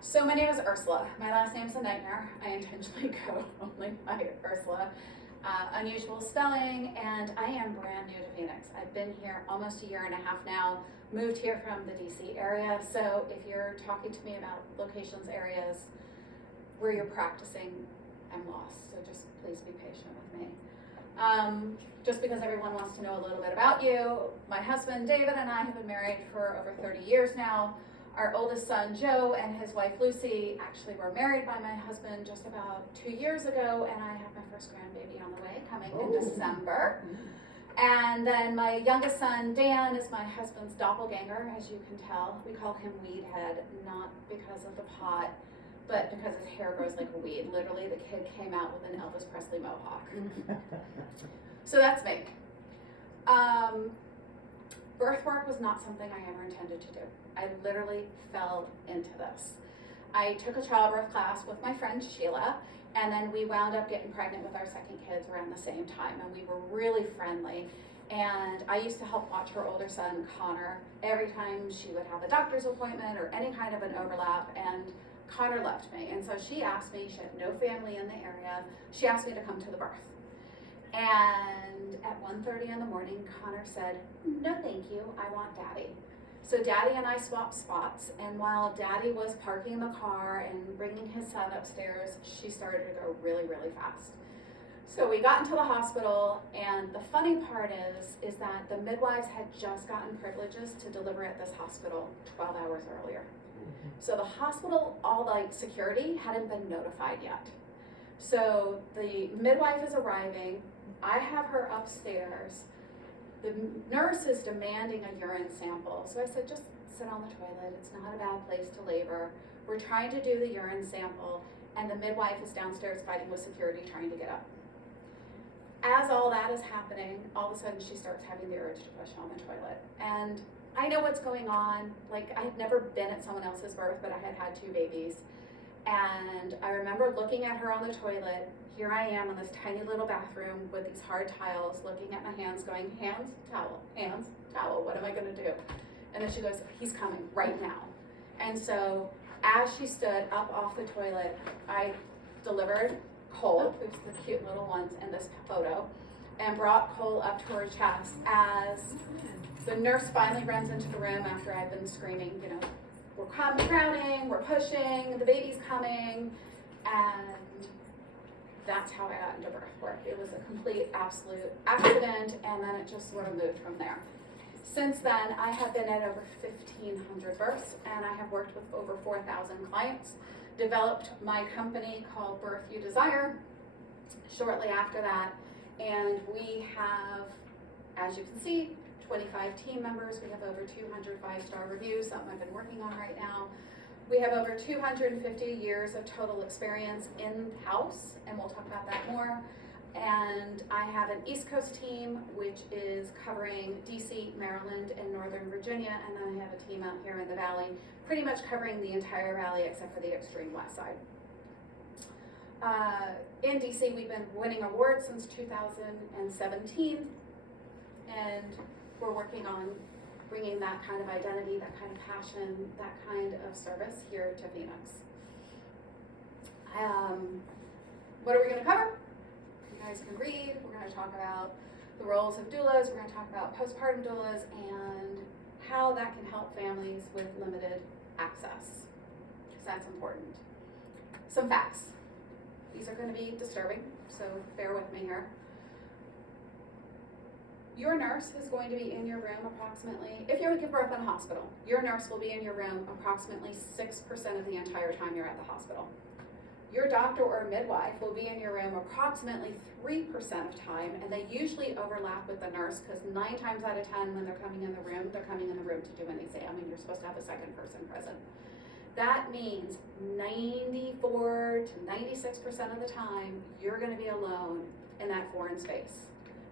So my name is Ursula. My last name's a nightmare. I intentionally go only by Ursula. Unusual spelling, and I am brand new to Phoenix. I've been here almost a year and a half now, moved here from the DC area, so if you're talking to me about locations, areas where you're practicing, I'm lost, so just please be patient with me. Just because everyone wants to know a little bit about you, my husband David and I have been married for over 30 years now. Our oldest son, Joe, and his wife, Lucy, actually were married by my husband just about 2 years ago, and I have my first grandbaby on the way, coming in December. And then my youngest son, Dan, is my husband's doppelganger, as you can tell. We call him Weedhead, not because of the pot, but because his hair grows like a weed. Literally, the kid came out with an Elvis Presley mohawk. So that's me. Birth work was not something I ever intended to do. I literally fell into this. I took a childbirth class with my friend Sheila, and then we wound up getting pregnant with our second kids around the same time, and we were really friendly. And I used to help watch her older son, Connor, every time she would have a doctor's appointment or any kind of an overlap, and Connor left me. And so she asked me, she had no family in the area, she asked me to come to the birth. And at 1:30 in the morning, Connor said, "No thank you, I want Daddy." So Daddy and I swapped spots, and while Daddy was parking the car and bringing his son upstairs, she started to go really, really fast. So we got into the hospital, and the funny part is that the midwives had just gotten privileges to deliver at this hospital 12 hours earlier. So the hospital, all like security, hadn't been notified yet. So the midwife is arriving, I have her upstairs, the nurse is demanding a urine sample. So I said, just sit on the toilet, it's not a bad place to labor. We're trying to do the urine sample, and the midwife is downstairs fighting with security trying to get up. As all that is happening, all of a sudden she starts having the urge to push on the toilet. And I know what's going on. Like, I had never been at someone else's birth, but I had had 2 babies. And I remember looking at her on the toilet. Here I am in this tiny little bathroom with these hard tiles, looking at my hands going, hands, towel, what am I gonna do? And then she goes, he's coming right now. And so as she stood up off the toilet, I delivered Cole, who's the cute little ones in this photo, and brought Cole up to her chest as the nurse finally runs into the room after I've been screaming, you know, we're crowding, we're pushing, the baby's coming, and that's how I got into birth work. It was a complete, absolute accident, and then it just sort of moved from there. Since then, I have been at over 1,500 births, and I have worked with over 4,000 clients, developed my company called Birth You Desire shortly after that, and we have, as you can see, 25 team members. We have over 200 5-star reviews, something I've been working on right now. We have over 250 years of total experience in-house, and we'll talk about that more. And I have an East Coast team, which is covering DC, Maryland, and Northern Virginia, and then I have a team out here in the Valley, pretty much covering the entire Valley except for the extreme west side. In DC, we've been winning awards since 2017, and we're working on bringing that kind of identity, that kind of passion, that kind of service here to Phoenix. What are we going to cover? You guys can read. We're going to talk about the roles of doulas. We're going to talk about postpartum doulas and how that can help families with limited access, because that's important. Some facts. These are going to be disturbing, so bear with me here. Your nurse is going to be in your room approximately, if you're to give birth in a hospital, your nurse will be in your room approximately 6% of the entire time you're at the hospital. Your doctor or midwife will be in your room approximately 3% of time, and they usually overlap with the nurse because 9 times out of 10 when they're coming in the room, they're coming in the room to do an exam, and you're supposed to have a second person present. That means 94 to 96% of the time, you're going to be alone in that foreign space.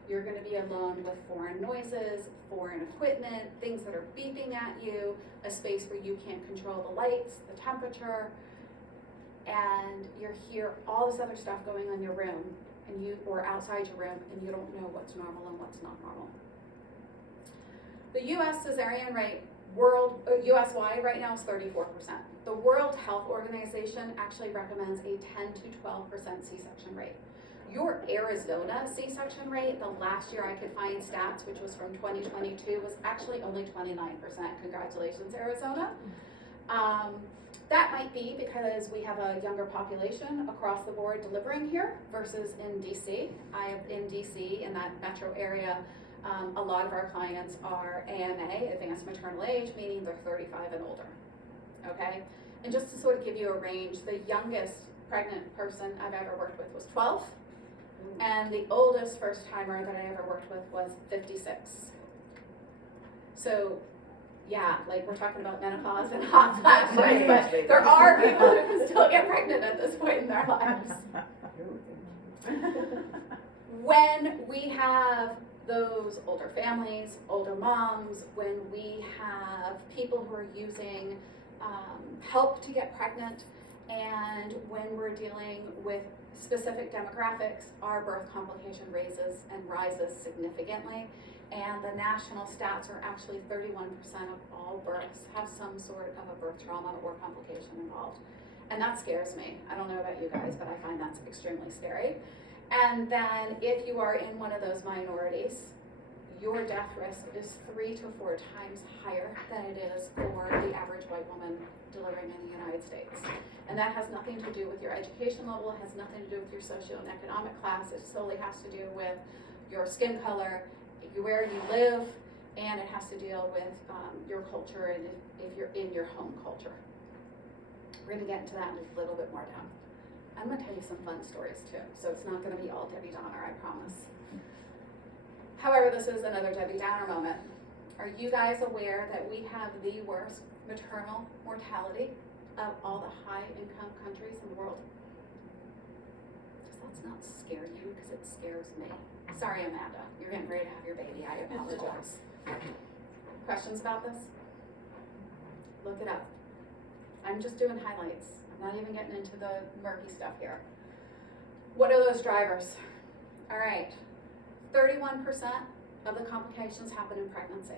You're going to be alone with foreign noises, foreign equipment, things that are beeping at you, a space where you can't control the lights, the temperature, and you're here, all this other stuff going on in your room, and or outside your room, and you don't know what's normal and what's not normal. The U.S. cesarean rate US-wide right now is 34%. The World Health Organization actually recommends a 10 to 12% C-section rate. Your Arizona C-section rate, the last year I could find stats, which was from 2022, was actually only 29%. Congratulations, Arizona. That might be because we have a younger population across the board delivering here versus in DC. I am in DC, in that metro area. A lot of our clients are AMA, advanced maternal age, meaning they're 35 and older, okay? And just to sort of give you a range, the youngest pregnant person I've ever worked with was 12, and the oldest first timer that I ever worked with was 56. So, yeah, like we're talking about menopause and hot flashes, but there are people who can still get pregnant at this point in their lives. When we have those older families, older moms, when we have people who are using help to get pregnant, and when we're dealing with specific demographics, our birth complication rises significantly. And the national stats are actually 31% of all births have some sort of a birth trauma or complication involved. And that scares me. I don't know about you guys, but I find that's extremely scary. And then if you are in one of those minorities, your death risk is 3 to 4 times higher than it is for the average white woman delivering in the United States. And that has nothing to do with your education level, it has nothing to do with your socioeconomic class, it solely has to do with your skin color, where you live, and it has to deal with your culture and if you're in your home culture. We're gonna get into that in a little bit more depth. I'm gonna tell you some fun stories too, so it's not gonna be all Debbie Downer, I promise. However, this is another Debbie Downer moment. Are you guys aware that we have the worst maternal mortality of all the high-income countries in the world? Does that not scare you? Because it scares me. Sorry, Amanda, you're getting ready to have your baby. I apologize. Questions about this? Look it up. I'm just doing highlights. I'm not even getting into the murky stuff here. What are those drivers? All right, 31% of the complications happen in pregnancy.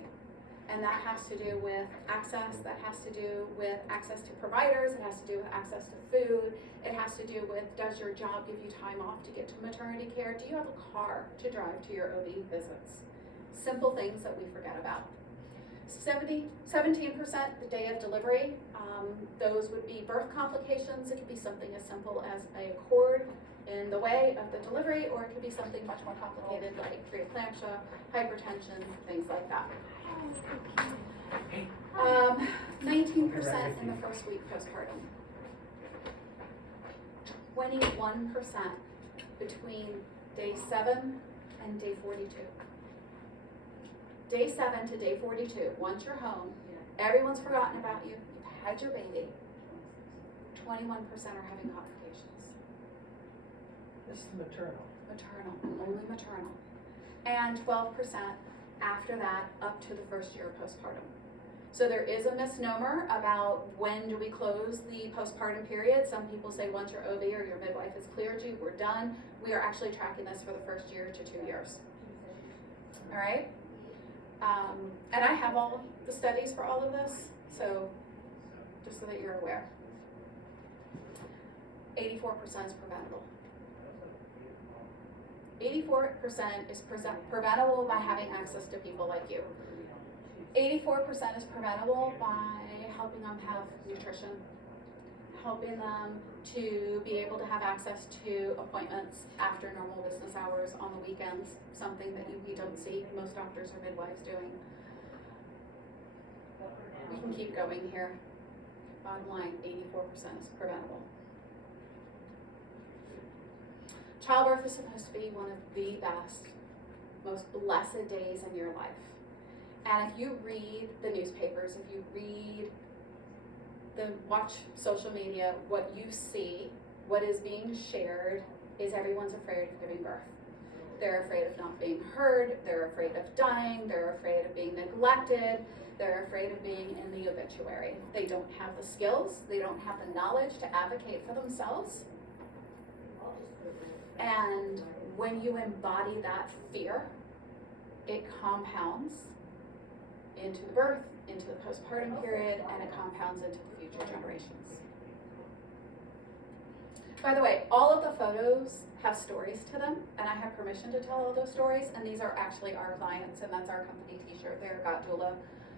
And that has to do with access, that has to do with access to providers, it has to do with access to food, it has to do with, does your job give you time off to get to maternity care? Do you have a car to drive to your OB visits? Simple things that we forget about. 17% the day of delivery, those would be birth complications. It could be something as simple as a cord in the way of the delivery, or it could be something much more complicated like preeclampsia, hypertension, things like that. 19% in the first week postpartum. 21% between day 7 and day 42. Day 7 to day 42, once you're home, everyone's forgotten about you, you've had your baby, 21% are having complications. This is maternal. Maternal, only maternal. And 12% after that up to the first year of postpartum. So there is a misnomer about when do we close the postpartum period. Some people say once your OB or your midwife has cleared you, we're done. We are actually tracking this for the first year to 2 years. All right? And I have all the studies for all of this, so just so that you're aware. 84% is preventable. 84% is preventable by having access to people like you. 84% is preventable by helping them have nutrition, helping them to be able to have access to appointments after normal business hours on the weekends, something that we don't see most doctors or midwives doing. We can keep going here. Bottom line, 84% is preventable. Childbirth is supposed to be one of the best, most blessed days in your life. And if you read the newspapers, if you watch social media, what you see, what is being shared is everyone's afraid of giving birth. They're afraid of not being heard, they're afraid of dying, they're afraid of being neglected, they're afraid of being in the obituary. They don't have the skills, they don't have the knowledge to advocate for themselves. And when you embody that fear, it compounds into the birth, into the postpartum period, and it compounds into the future generations. By the way, all of the photos have stories to them, and I have permission to tell all those stories, and these are actually our clients, and that's our company t-shirt there, Got Doula.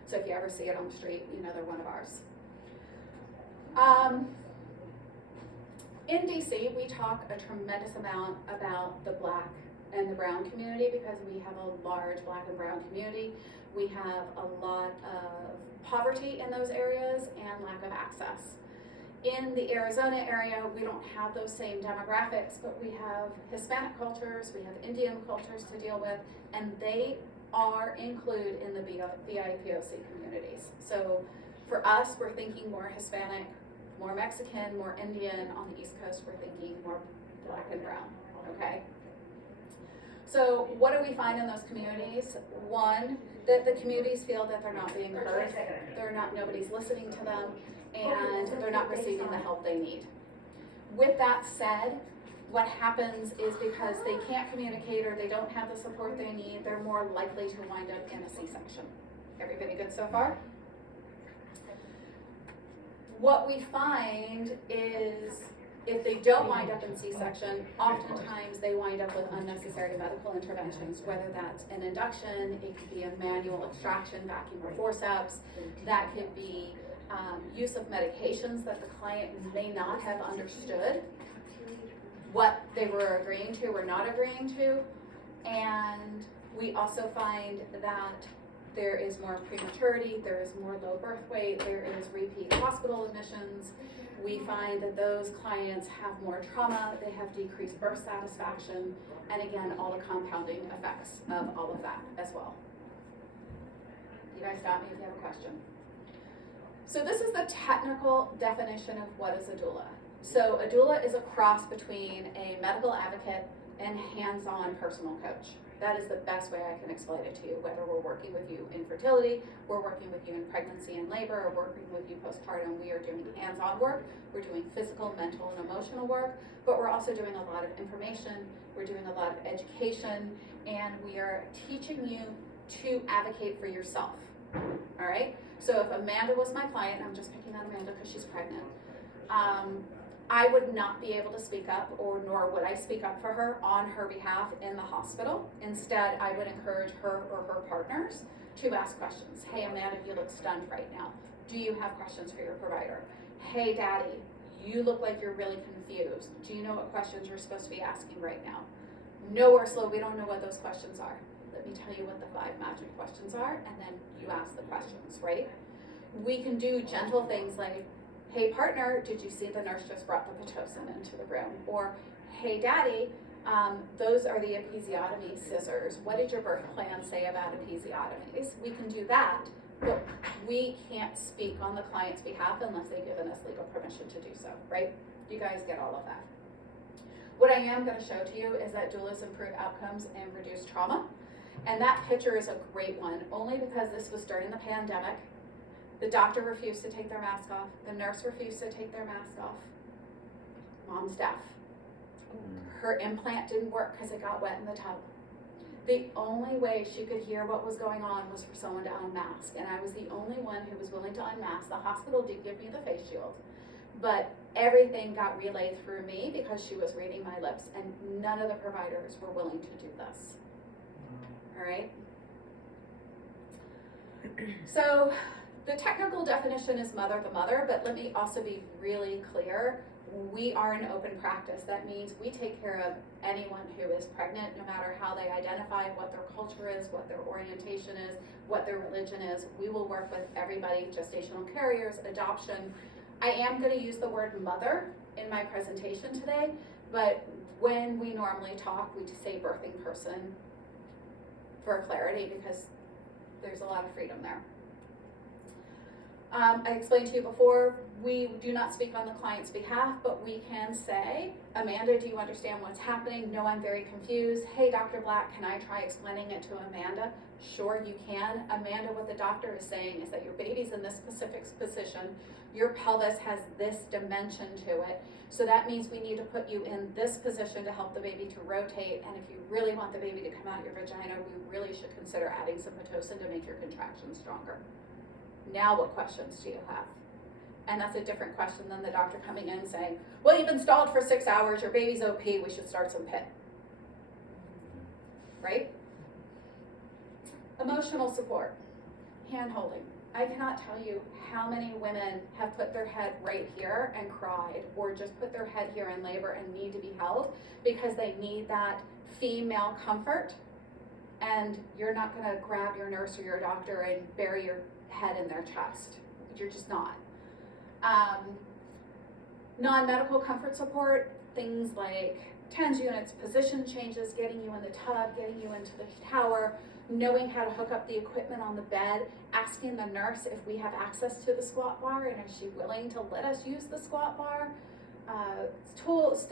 So if you ever see it on the street, you know they're one of ours. In DC, we talk a tremendous amount about the Black and the brown community because we have a large Black and brown community. We have a lot of poverty in those areas and lack of access. In the Arizona area, we don't have those same demographics, but we have Hispanic cultures, we have Indian cultures to deal with, and they are included in the BIPOC communities. So for us, we're thinking more Hispanic, more Mexican, more Indian. On the East Coast, we're thinking more Black and brown, okay? So what do we find in those communities? One, that the communities feel that they're not being heard, nobody's listening to them, and they're not receiving the help they need. With that said, what happens is because they can't communicate or they don't have the support they need, they're more likely to wind up in a C-section. Everybody good so far? What we find is if they don't wind up in C-section, oftentimes they wind up with unnecessary medical interventions, whether that's an induction, it could be a manual extraction, vacuum or forceps, that could be use of medications that the client may not have understood what they were agreeing to or not agreeing to. And we also find that there is more prematurity, there is more low birth weight, there is repeat hospital admissions. We find that those clients have more trauma, they have decreased birth satisfaction, and again, all the compounding effects of all of that as well. You guys stop me if you have a question. So this is the technical definition of what is a doula. So a doula is a cross between a medical advocate and hands-on personal coach. That is the best way I can explain it to you, whether we're working with you in fertility, we're working with you in pregnancy and labor, or working with you postpartum. We are doing hands-on work, we're doing physical, mental, and emotional work, but we're also doing a lot of information, we're doing a lot of education, and we are teaching you to advocate for yourself, all right? So if Amanda was my client, and I'm just picking on Amanda because she's pregnant, I would not be able to speak up, or nor would I speak up for her on her behalf in the hospital. Instead, I would encourage her or her partners to ask questions. Hey, Amanda, you look stunned right now. Do you have questions for your provider? Hey, Daddy, you look like you're really confused. Do you know what questions you're supposed to be asking right now? No, Ursula, we don't know what those questions are. Let me tell you what the 5 magic questions are, and then you ask the questions, right? We can do gentle things like, hey partner, did you see the nurse just brought the Pitocin into the room? Or, hey daddy, those are the episiotomy scissors. What did your birth plan say about episiotomies? We can do that, but we can't speak on the client's behalf unless they've given us legal permission to do so, right? You guys get all of that. What I am going to show to you is that doulas improve outcomes and reduce trauma. And that picture is a great one, only because this was during the pandemic. The doctor refused to take their mask off. The nurse refused to take their mask off. Mom's deaf. Her implant didn't work because it got wet in the tub. The only way she could hear what was going on was for someone to unmask, and I was the only one who was willing to unmask. The hospital did give me the face shield, but everything got relayed through me because she was reading my lips, and none of the providers were willing to do this. All right? So the technical definition is mother to mother, but let me also be really clear. We are an open practice. That means we take care of anyone who is pregnant, no matter how they identify, what their culture is, what their orientation is, what their religion is. We will work with everybody, gestational carriers, adoption. I am going to use the word mother in my presentation today, but when we normally talk, we just say birthing person for clarity because there's a lot of freedom there. I explained to you before, we do not speak on the client's behalf, but we can say, Amanda, do you understand what's happening? No, I'm very confused. Hey, Dr. Black, can I try explaining it to Amanda? Sure, you can. Amanda, what the doctor is saying is that your baby's in this specific position. Your pelvis has this dimension to it. So that means we need to put you in this position to help the baby to rotate. And if you really want the baby to come out your vagina, we really should consider adding some Pitocin to make your contractions stronger. Now what questions do you have? And that's a different question than the doctor coming in saying, well, you've been stalled for 6 hours, your baby's OP, we should start some PIT. Right? Emotional support, hand holding. I cannot tell you how many women have put their head right here and cried, or just put their head here in labor and need to be held because they need that female comfort, and you're not gonna grab your nurse or your doctor and bury your head in their chest. You're just not. Non-medical comfort support, things like TENS units, position changes, getting you in the tub, getting you into the tower, knowing how to hook up the equipment on the bed, asking the nurse if we have access to the squat bar and is she willing to let us use the squat bar, stools,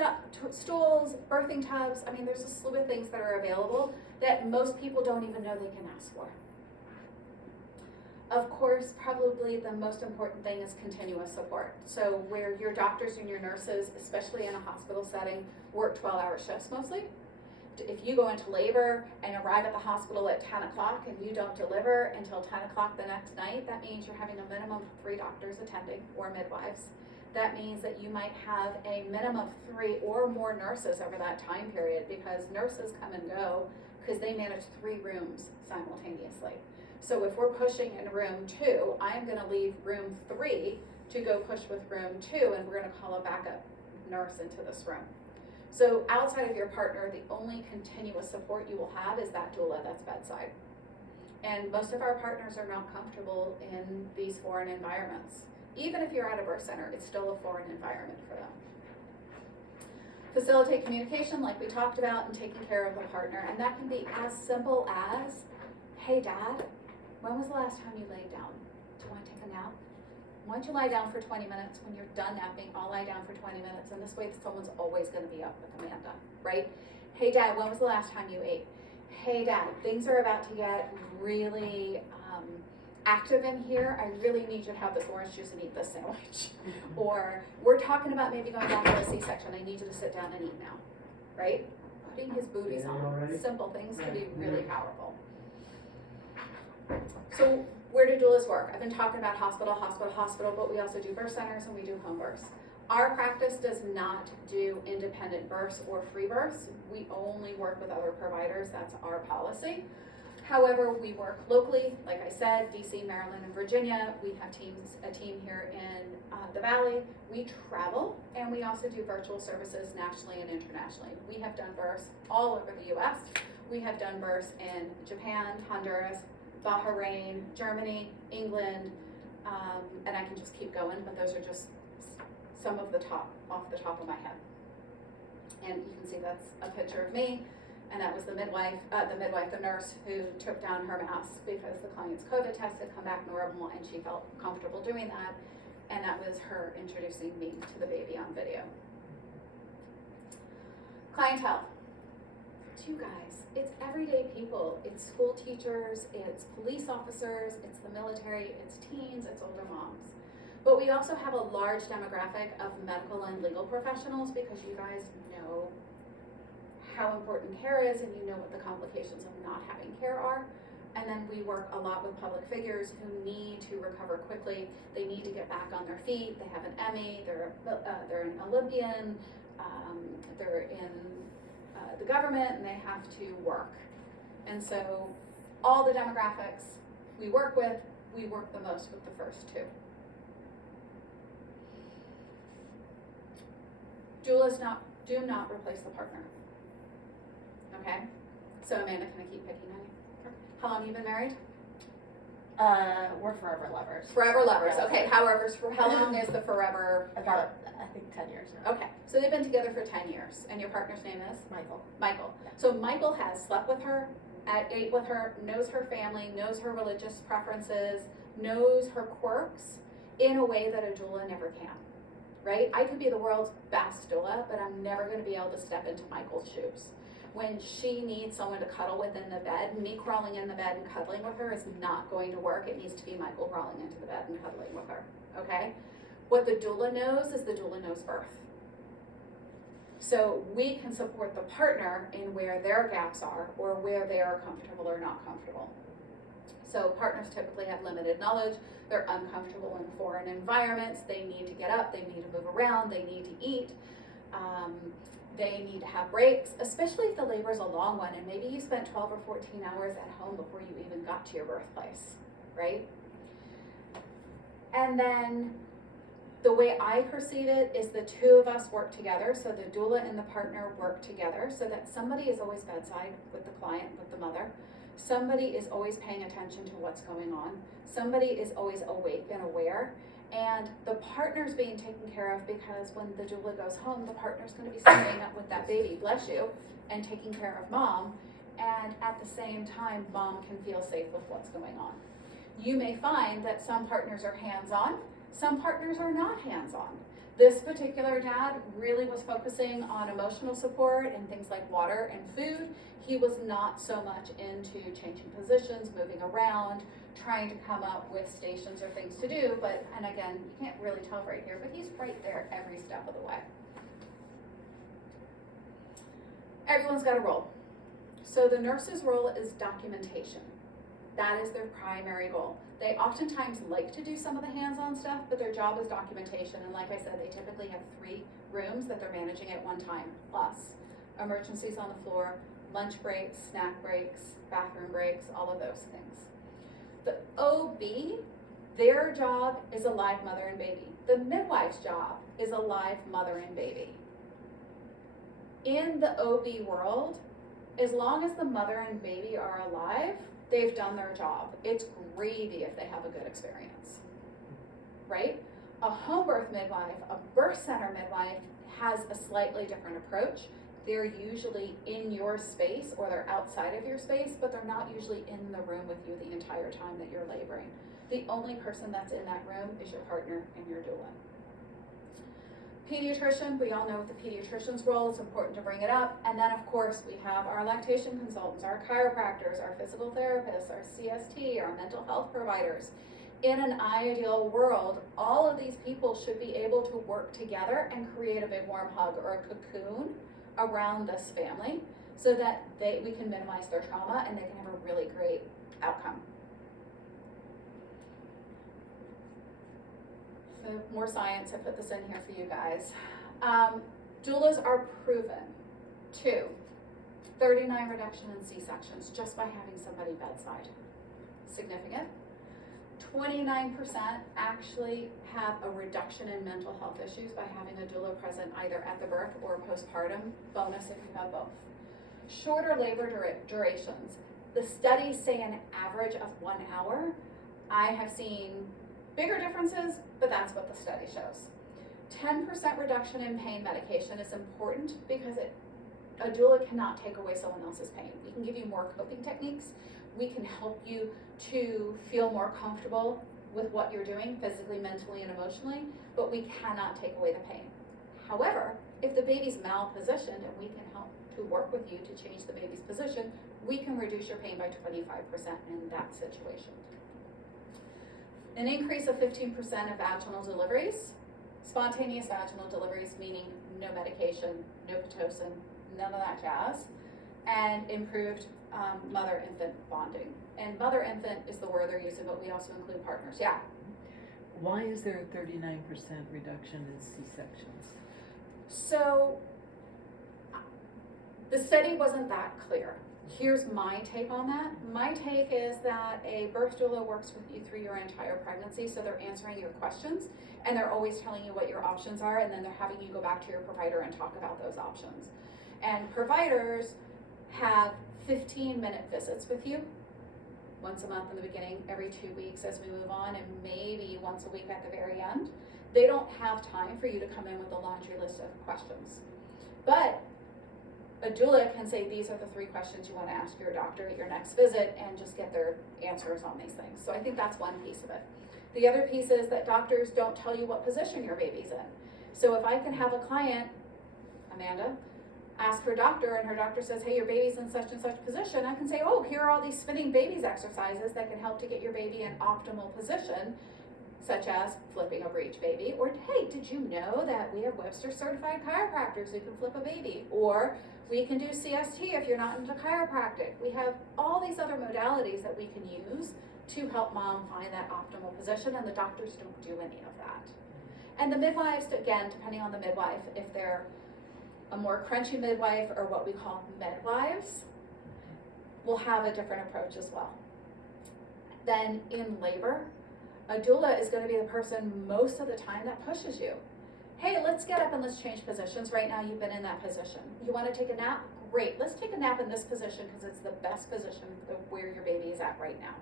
birthing tubs. I mean, there's a slew of things that are available that most people don't even know they can ask for. Of course, probably the most important thing is continuous support. So where your doctors and your nurses, especially in a hospital setting, work 12-hour shifts mostly. If you go into labor and arrive at the hospital at 10 o'clock and you don't deliver until 10 o'clock the next night, that means you're having a minimum of 3 doctors attending or midwives. That means that you might have a minimum of 3 or more nurses over that time period, because nurses come and go because they manage 3 rooms simultaneously. So if we're pushing in room 2, I'm gonna leave room 3 to go push with room 2, and we're gonna call a backup nurse into this room. So outside of your partner, the only continuous support you will have is that doula that's bedside. And most of our partners are not comfortable in these foreign environments. Even if you're at a birth center, it's still a foreign environment for them. Facilitate communication, like we talked about, and taking care of the partner. And that can be as simple as, hey dad, when was the last time you laid down? Do you want to take a nap? Why don't you lie down for 20 minutes? When you're done napping, I'll lie down for 20 minutes. And this way someone's always gonna be up with Amanda, right? Hey dad, when was the last time you ate? Hey dad, things are about to get really active in here. I really need you to have this orange juice and eat this sandwich. Or we're talking about maybe going down for a C-section. I need you to sit down and eat now, right? Putting his booties on. Simple things can be really powerful. So where do doulas work? I've been talking about hospital, but we also do birth centers and we do home births. Our practice does not do independent births or free births. We only work with other providers. That's our policy. However, we work locally, like I said, DC, Maryland, and Virginia. We have a team here in the Valley. We travel, and we also do virtual services nationally and internationally. We have done births all over the US. We have done births in Japan, Honduras, Bahrain, Germany, England, and I can just keep going, but those are just some of the off the top of my head. And you can see that's a picture of me, and that was the nurse who took down her mask because the client's COVID test had come back normal and she felt comfortable doing that, and that was her introducing me to the baby on video. Clientele. It's you guys. It's everyday people. It's school teachers, it's police officers, it's the military, it's teens, it's older moms. But we also have a large demographic of medical and legal professionals, because you guys know how important care is and you know what the complications of not having care are. And then we work a lot with public figures who need to recover quickly. They need to get back on their feet. They have an Emmy, they're an Olympian, they're in the government, and they have to work. And so all the demographics we work with, we work the most with the first 2. Doulas do not replace the partner. Okay? So Amanda, can I keep picking on you? How long have you been married? We're forever lovers. Forever lovers. Okay, how long is the forever? About, I think, 10 years now. Okay, so they've been together for 10 years, and your partner's name is? Michael. Michael. So Michael has slept with her, ate with her, knows her family, knows her religious preferences, knows her quirks in a way that a doula never can, right? I could be the world's best doula, but I'm never going to be able to step into Michael's shoes. When she needs someone to cuddle with in the bed, me crawling in the bed and cuddling with her is not going to work. It needs to be Michael crawling into the bed and cuddling with her, okay? What the doula knows is the doula knows birth. So we can support the partner in where their gaps are or where they are comfortable or not comfortable. So partners typically have limited knowledge, they're uncomfortable in foreign environments, they need to get up, they need to move around, they need to eat, they need to have breaks, especially if the labor is a long one and maybe you spent 12 or 14 hours at home before you even got to your birthplace, right? And then the way I perceive it is the two of us work together, so the doula and the partner work together so that somebody is always bedside with the client, with the mother. Somebody is always paying attention to what's going on. Somebody is always awake and aware. And the partner's being taken care of because when the doula goes home, the partner's going to be staying up with that baby, bless you, and taking care of mom. And at the same time, mom can feel safe with what's going on. You may find that some partners are hands-on, some partners are not hands-on. This particular dad really was focusing on emotional support and things like water and food. He was not so much into changing positions, moving around, trying to come up with stations or things to do, and again, you can't really tell right here, but he's right there every step of the way. Everyone's got a role. So the nurse's role is documentation. That is their primary goal. They oftentimes like to do some of the hands-on stuff, but their job is documentation. And like I said, they typically have 3 rooms that they're managing at one time, plus emergencies on the floor, lunch breaks, snack breaks, bathroom breaks, all of those things. The OB, their job is a live mother and baby. The midwife's job is a live mother and baby. In the OB world, as long as the mother and baby are alive, they've done their job. It's gravy if they have a good experience, right? A home birth midwife, a birth center midwife has a slightly different approach. They're usually in your space or they're outside of your space, but they're not usually in the room with you the entire time that you're laboring. The only person that's in that room is your partner and your doula. Pediatrician, we all know what the pediatrician's role is, important to bring it up. And then of course we have our lactation consultants, our chiropractors, our physical therapists, our CST, our mental health providers. In an ideal world, all of these people should be able to work together and create a big warm hug or a cocoon around this family so that we can minimize their trauma and they can have a really great outcome. So more science, I put this in here for you guys. Doulas are proven to 39 reduction in C-sections just by having somebody bedside. Significant. 29% actually have a reduction in mental health issues by having a doula present either at the birth or postpartum. Bonus if you have both. Shorter labor durations. The studies say an average of 1 hour. I have seen bigger differences, but that's what the study shows. 10% reduction in pain medication is important because a doula cannot take away someone else's pain. We can give you more coping techniques. We can help you to feel more comfortable with what you're doing physically, mentally, and emotionally, but we cannot take away the pain. However, if the baby's malpositioned and we can help to work with you to change the baby's position, we can reduce your pain by 25% in that situation. An increase of 15% of vaginal deliveries, spontaneous vaginal deliveries, meaning no medication, no Pitocin, none of that jazz, and improved mother-infant bonding. And mother-infant is the word they're using, but we also include partners. Yeah? Why is there a 39% reduction in C-sections? So, the study wasn't that clear. Here's my take on that. My take is that a birth doula works with you through your entire pregnancy, so they're answering your questions, and they're always telling you what your options are, and then they're having you go back to your provider and talk about those options. And providers have 15-minute visits with you, once a month in the beginning, every 2 weeks as we move on, and maybe once a week at the very end. They don't have time for you to come in with a laundry list of questions. But a doula can say, these are the 3 questions you want to ask your doctor at your next visit, and just get their answers on these things. So I think that's one piece of it. The other piece is that doctors don't tell you what position your baby's in. So if I can have a client, Amanda, ask her doctor, and her doctor says, hey, your baby's in such and such position, I can say, oh, here are all these spinning babies exercises that can help to get your baby in optimal position. such as flipping a breech baby, or hey, did you know that we have Webster certified chiropractors who can flip a baby? Or we can do CST if you're not into chiropractic. We have all these other modalities that we can use to help mom find that optimal position, and the doctors don't do any of that. And the midwives, again, depending on the midwife, if they're a more crunchy midwife or what we call midwives, will have a different approach as well. Then in labor, a doula is going to be the person most of the time that pushes you. Hey, let's get up and let's change positions. Right now you've been in that position. You want to take a nap? Great, let's take a nap in this position because it's the best position of where your baby is at right now.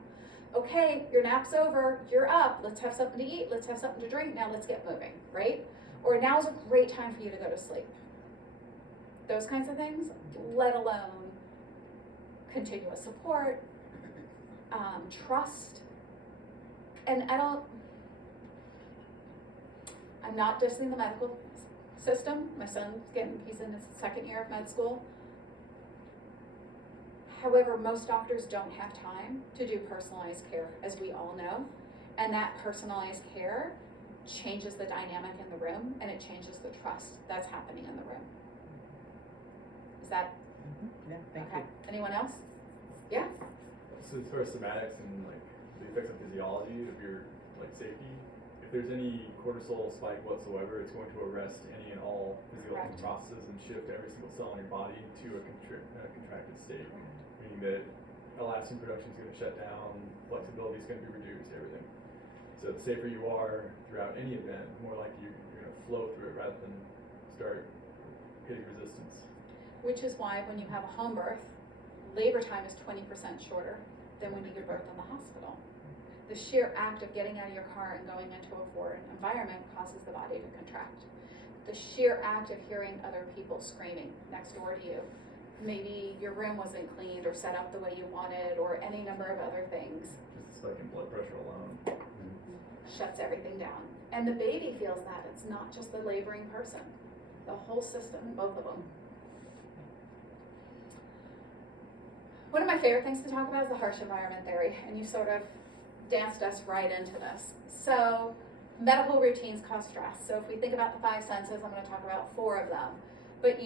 Okay, your nap's over, you're up, let's have something to eat, let's have something to drink, now let's get moving, right? Or now's a great time for you to go to sleep. Those kinds of things, let alone continuous support, trust. And I'm not dissing the medical system. My son's he's in his second year of med school. However, most doctors don't have time to do personalized care, as we all know. And that personalized care changes the dynamic in the room, and it changes the trust that's happening in the room. Is that Yeah, thank okay? Anyone else? Yeah? So as far as somatics and like the effects on physiology of your like safety, if there's any cortisol spike whatsoever, it's going to arrest any and all physiological Correct. processes and shift every single cell in your body to a contracted state, meaning that elastin production is going to shut down, flexibility is going to be reduced, everything. So the safer you are throughout any event, the more likely you're going to flow through it rather than start hitting resistance. Which is why when you have a home birth, labor time is 20% shorter than when you give birth in the hospital. The sheer act of getting out of your car and going into a foreign environment causes the body to contract. The sheer act of hearing other people screaming next door to you, maybe your room wasn't cleaned or set up the way you wanted, or any number of other things, Just a spike in blood pressure alone. shuts everything down. And the baby feels that. It's not just the laboring person. The whole system, both of them. One of my favorite things to talk about is the harsh environment theory, and you sort of danced us right into this. So, medical routines cause stress. So if we think about the 5 senses, I'm going to talk about 4 of them. But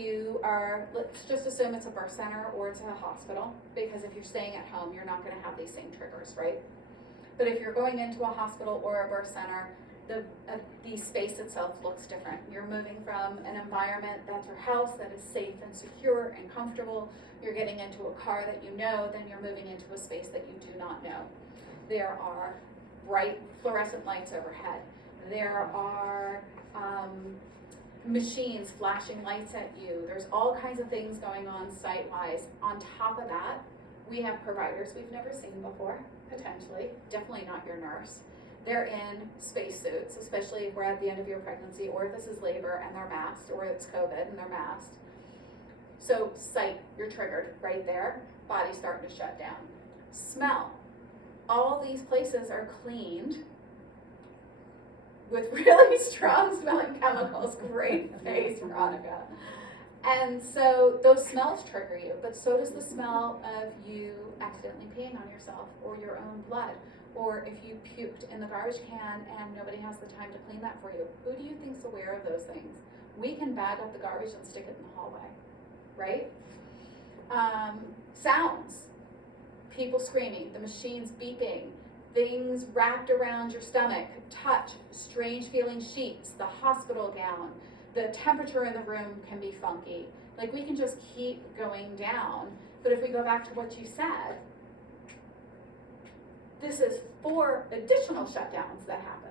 let's just assume it's a birth center or it's a hospital, because if you're staying at home, you're not going to have these same triggers, right? But if you're going into a hospital or a birth center, the space itself looks different. You're moving from an environment that's your house that is safe and secure and comfortable. You're getting into a car that you know, then you're moving into a space that you do not know. There are bright fluorescent lights overhead. There are machines flashing lights at you. There's all kinds of things going on site-wise. On top of that, we have providers we've never seen before, potentially. Definitely not your nurse. They're in spacesuits, especially if we're at the end of your pregnancy, or if this is labor and they're masked, or it's COVID and they're masked. So sight, you're triggered right there. Body's starting to shut down. Smell. All these places are cleaned with really strong smelling chemicals. Great face, Veronica. And so those smells trigger you, but so does the smell of you accidentally peeing on yourself, or your own blood, or if you puked in the garbage can and nobody has the time to clean that for you. Who do you think's aware of those things? We can bag up the garbage and stick it in the hallway, right? Sounds. People screaming, the machines beeping, things wrapped around your stomach, touch, strange feeling sheets, the hospital gown, the temperature in the room can be funky. Like, we can just keep going down. But if we go back to what you said, this is 4 additional shutdowns that happen.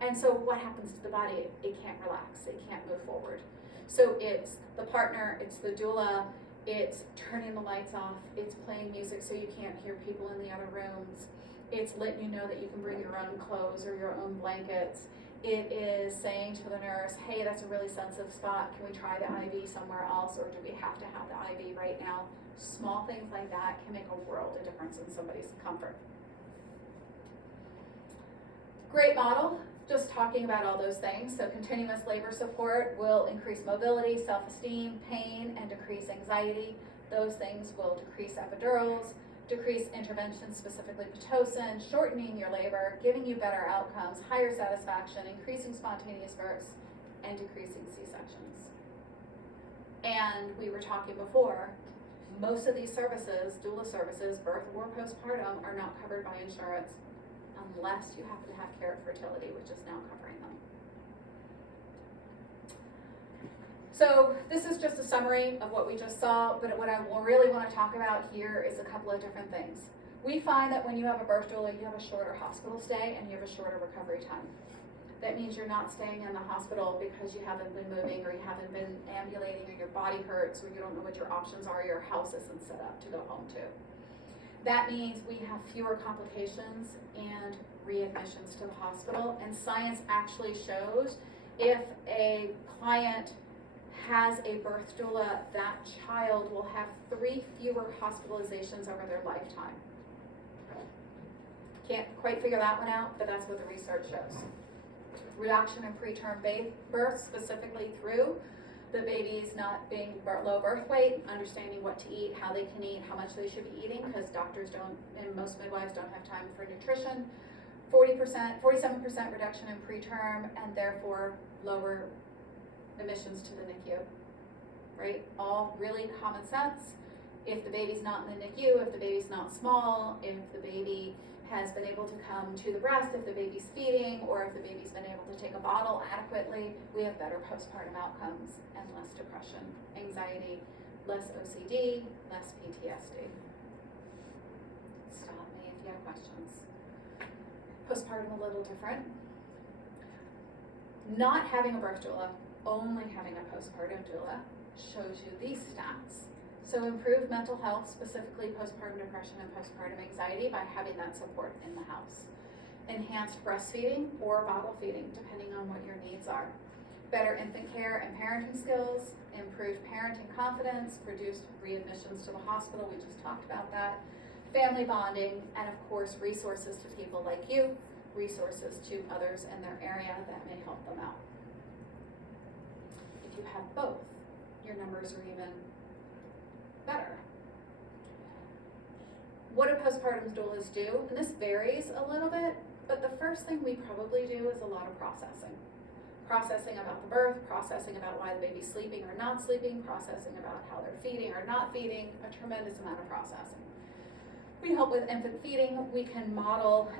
And so what happens to the body? It can't relax, it can't move forward. So it's the partner, it's the doula, it's turning the lights off, it's playing music so you can't hear people in the other rooms, it's letting you know that you can bring your own clothes or your own blankets. It is saying to the nurse, hey, that's a really sensitive spot, can we try the IV somewhere else, or do we have to have the IV right now? Small things like that can make a world of difference in somebody's comfort. Great model, just talking about all those things. So continuous labor support will increase mobility, self-esteem, pain, and decrease anxiety. Those things will decrease epidurals, decrease interventions, specifically Pitocin, shortening your labor, giving you better outcomes, higher satisfaction, increasing spontaneous births, and decreasing C-sections. And we were talking before, most of these services, doula services, birth or postpartum, are not covered by insurance unless you happen to have Carrot Fertility, which is now covering them. So this is just a summary of what we just saw, but what I really want to talk about here is a couple of different things. We find that when you have a birth doula, you have a shorter hospital stay and you have a shorter recovery time. That means you're not staying in the hospital because you haven't been moving or you haven't been ambulating or your body hurts or you don't know what your options are, your house isn't set up to go home to. That means we have fewer complications and readmissions to the hospital, and science actually shows if a client has a birth doula, that child will have 3 fewer hospitalizations over their lifetime. Can't quite figure that one out, but that's what the research shows. Reduction in preterm birth, specifically through the babies not being low birth weight, understanding what to eat, how they can eat, how much they should be eating, because doctors don't, and most midwives don't have time for nutrition. 47% reduction in preterm, and therefore lower admissions to the NICU, right? All really common sense. If the baby's not in the NICU, if the baby's not small, if the baby has been able to come to the breast, if the baby's feeding, or if the baby's been able to take a bottle adequately, we have better postpartum outcomes and less depression, anxiety, less OCD, less PTSD. Stop me if you have questions. Postpartum a little different. Not having a birth doula, only having a postpartum doula shows you these stats. So improved mental health, specifically postpartum depression and postpartum anxiety, by having that support in the house. Enhanced breastfeeding or bottle feeding, depending on what your needs are. Better infant care and parenting skills, improved parenting confidence, reduced readmissions to the hospital, we just talked about that. Family bonding, and of course resources to people like you, resources to others in their area that may help them out. If you have both, your numbers are even better. What do postpartum doulas do? And this varies a little bit, but the first thing we probably do is a lot of processing. Processing about the birth, processing about why the baby's sleeping or not sleeping, processing about how they're feeding or not feeding, a tremendous amount of processing. We help with infant feeding. We can model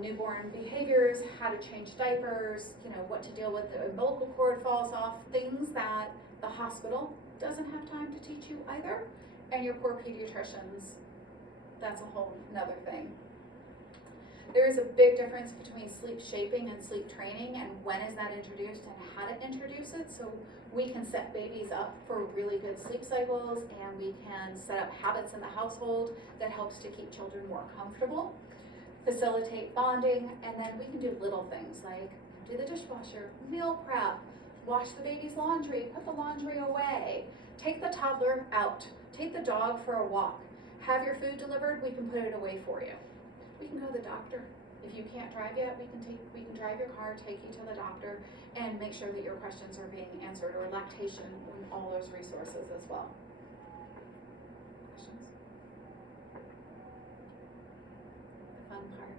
newborn behaviors, how to change diapers, what to deal with the umbilical cord falls off, things that the hospital doesn't have time to teach you either, and your poor pediatricians, that's a whole nother thing. There is a big difference between sleep shaping and sleep training, and when is that introduced and how to introduce it. So we can set babies up for really good sleep cycles, and we can set up habits in the household that helps to keep children more comfortable, facilitate bonding, and then we can do little things like empty the dishwasher, meal prep, wash the baby's laundry, put the laundry away, take the toddler out, take the dog for a walk, have your food delivered, we can put it away for you. We can go to the doctor. If you can't drive yet, we can drive your car, take you to the doctor, and make sure that your questions are being answered, or lactation, and all those resources as well. Questions? The fun part.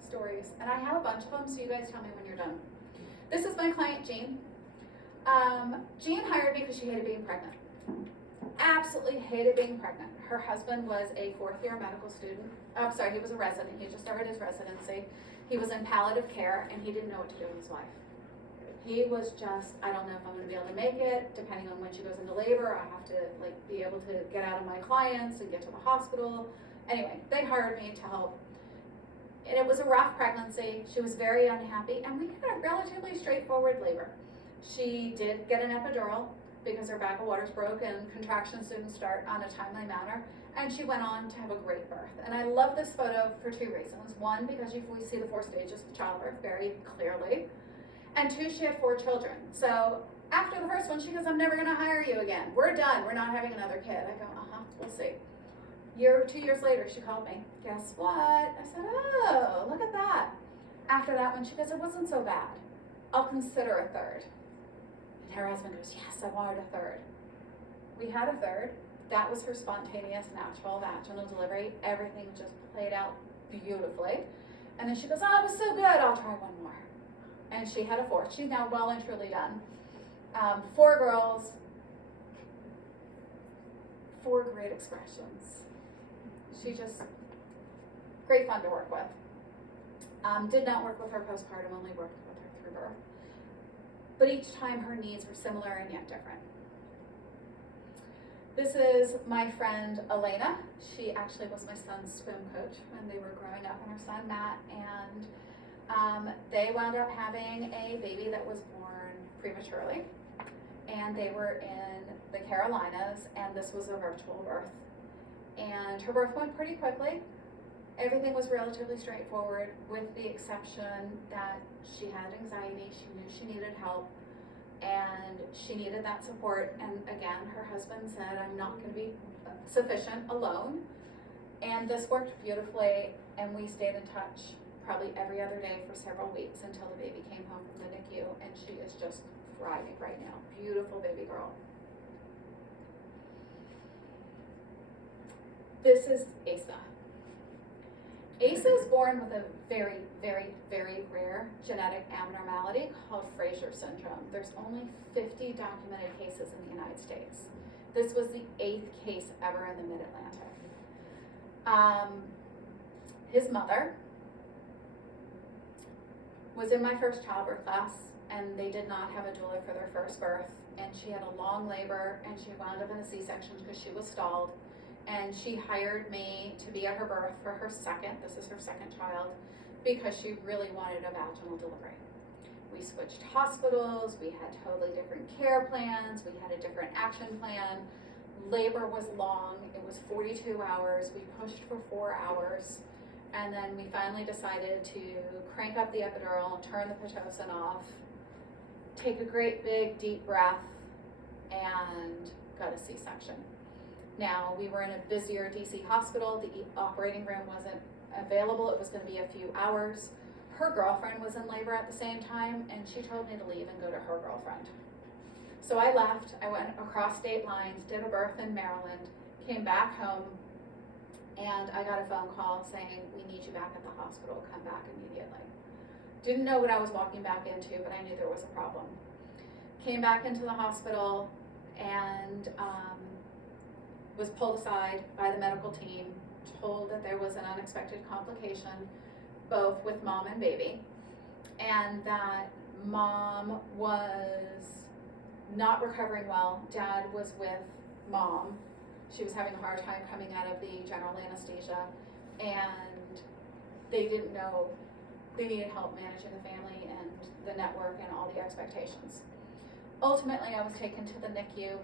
Stories. And I have a bunch of them, so you guys tell me when you're done. This is my client, Jean. Jean hired me because she hated being pregnant. Absolutely hated being pregnant. Her husband was a 4th-year medical student. He was a resident. He just started his residency. He was in palliative care, and he didn't know what to do with his wife. He was just, I don't know if I'm going to be able to make it. Depending on when she goes into labor, I have to be able to get out of my clients and get to the hospital. Anyway, they hired me to help. And it was a rough pregnancy. She was very unhappy, and we had a relatively straightforward labor. She did get an epidural because her bag of waters broke and contractions didn't start on a timely manner, and she went on to have a great birth. And I love this photo for 2 reasons. One, because we see the 4 stages of childbirth very clearly, and 2, she had 4 children. So after the first one, she goes, I'm never gonna hire you again. We're done, we're not having another kid. I go, we'll see. 2 years later, she called me. Guess what? I said, oh, look at that. After that one, she goes, it wasn't so bad. I'll consider a 3rd. And her husband goes, yes, I wanted a 3rd. We had a 3rd. That was her spontaneous, natural vaginal delivery. Everything just played out beautifully. And then she goes, oh, it was so good, I'll try one more. And she had a fourth. She's now well and truly done. 4 girls, 4 great expressions. She just, great fun to work with. Did not work with her postpartum, only worked with her through birth. But each time her needs were similar and yet different. This is my friend Elena. She actually was my son's swim coach when they were growing up, and her son Matt, and they wound up having a baby that was born prematurely, and they were in the Carolinas, and this was a virtual birth. And her birth went pretty quickly. Everything was relatively straightforward, with the exception that she had anxiety, she knew she needed help, and she needed that support. And again, her husband said, I'm not going to be sufficient alone. And this worked beautifully, and we stayed in touch probably every other day for several weeks until the baby came home from the NICU, and she is just thriving right now. Beautiful baby girl. This is Asa. Asa is born with a very, very, very rare genetic abnormality called Fraser syndrome. There's only 50 documented cases in the United States. This was the 8th case ever in the Mid-Atlantic. His mother was in my first childbirth class, and they did not have a doula for their first birth, and she had a long labor, and she wound up in a C-section because she was stalled. And she hired me to be at her birth for her this is her second child, because she really wanted a vaginal delivery. We switched hospitals, we had totally different care plans, we had a different action plan. Labor was long, it was 42 hours, we pushed for 4 hours, and then we finally decided to crank up the epidural, turn the Pitocin off, take a great big deep breath, and got a C-section. Now, we were in a busier DC hospital. The operating room wasn't available. It was going to be a few hours. Her girlfriend was in labor at the same time, and she told me to leave and go to her girlfriend. So I left. I went across state lines, did a birth in Maryland, came back home, and I got a phone call saying, we need you back at the hospital. Come back immediately. Didn't know what I was walking back into, but I knew there was a problem. Came back into the hospital and was pulled aside by the medical team, told that there was an unexpected complication, both with mom and baby, and that mom was not recovering well. Dad was with mom. She was having a hard time coming out of the general anesthesia, and they didn't know, they needed help managing the family and the network and all the expectations. Ultimately, I was taken to the NICU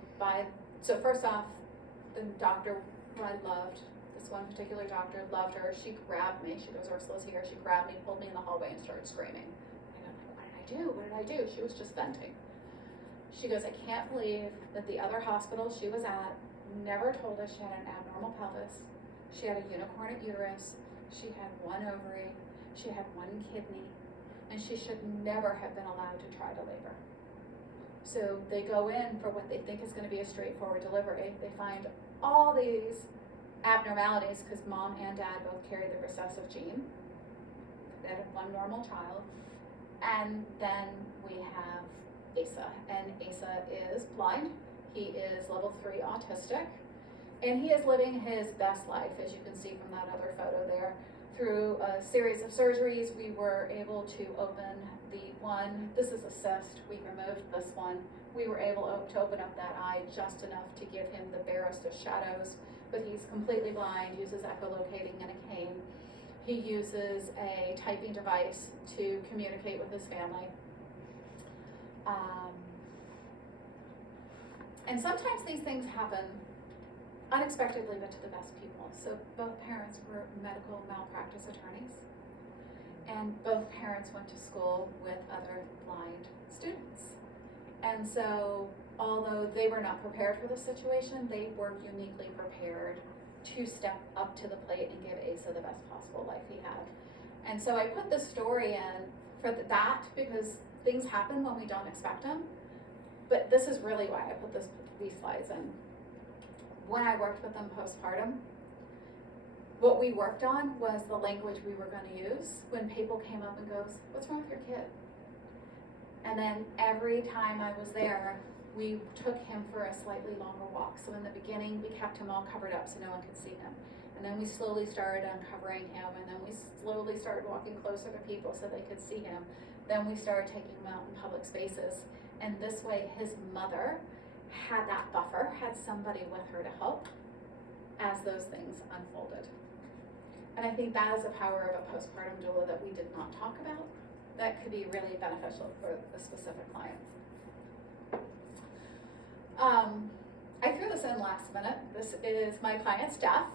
so first off, the doctor who I loved, this one particular doctor, loved her. She grabbed me. She goes, Ursula's here. She grabbed me, pulled me in the hallway, and started screaming. And I'm like, what did I do? What did I do? She was just venting. She goes, I can't believe that the other hospital she was at never told us she had an abnormal pelvis. She had a unicornate uterus. She had 1 ovary. She had 1 kidney. And she should never have been allowed to try to labor. So they go in for what they think is going to be a straightforward delivery. They find all these abnormalities because mom and dad both carry the recessive gene. They had 1 normal child. And then we have Asa. And Asa is blind. He is level 3 autistic. And he is living his best life, as you can see from that other photo there. Through a series of surgeries, we were able to open this is a cyst, we removed this one. We were able to open up that eye just enough to give him the barest of shadows, but he's completely blind, uses echolocating and a cane. He uses a typing device to communicate with his family. And sometimes these things happen unexpectedly, but to the best people. So both parents were medical malpractice attorneys, and both parents went to school with other blind students. And so, although they were not prepared for the situation, they were uniquely prepared to step up to the plate and give Asa the best possible life he had. And so I put this story in for that because things happen when we don't expect them. But this is really why I put these slides in. when I worked with them postpartum, what we worked on was the language we were gonna use when people came up and goes, what's wrong with your kid? And then every time I was there, we took him for a slightly longer walk. So in the beginning, we kept him all covered up so no one could see him. And then we slowly started uncovering him, and then we slowly started walking closer to people so they could see him. Then we started taking him out in public spaces. And this way, his mother had that buffer, had somebody with her to help as those things unfolded. And I think that is the power of a postpartum doula that we did not talk about. That could be really beneficial for a specific client. I threw this in last minute. This is my client, Steph.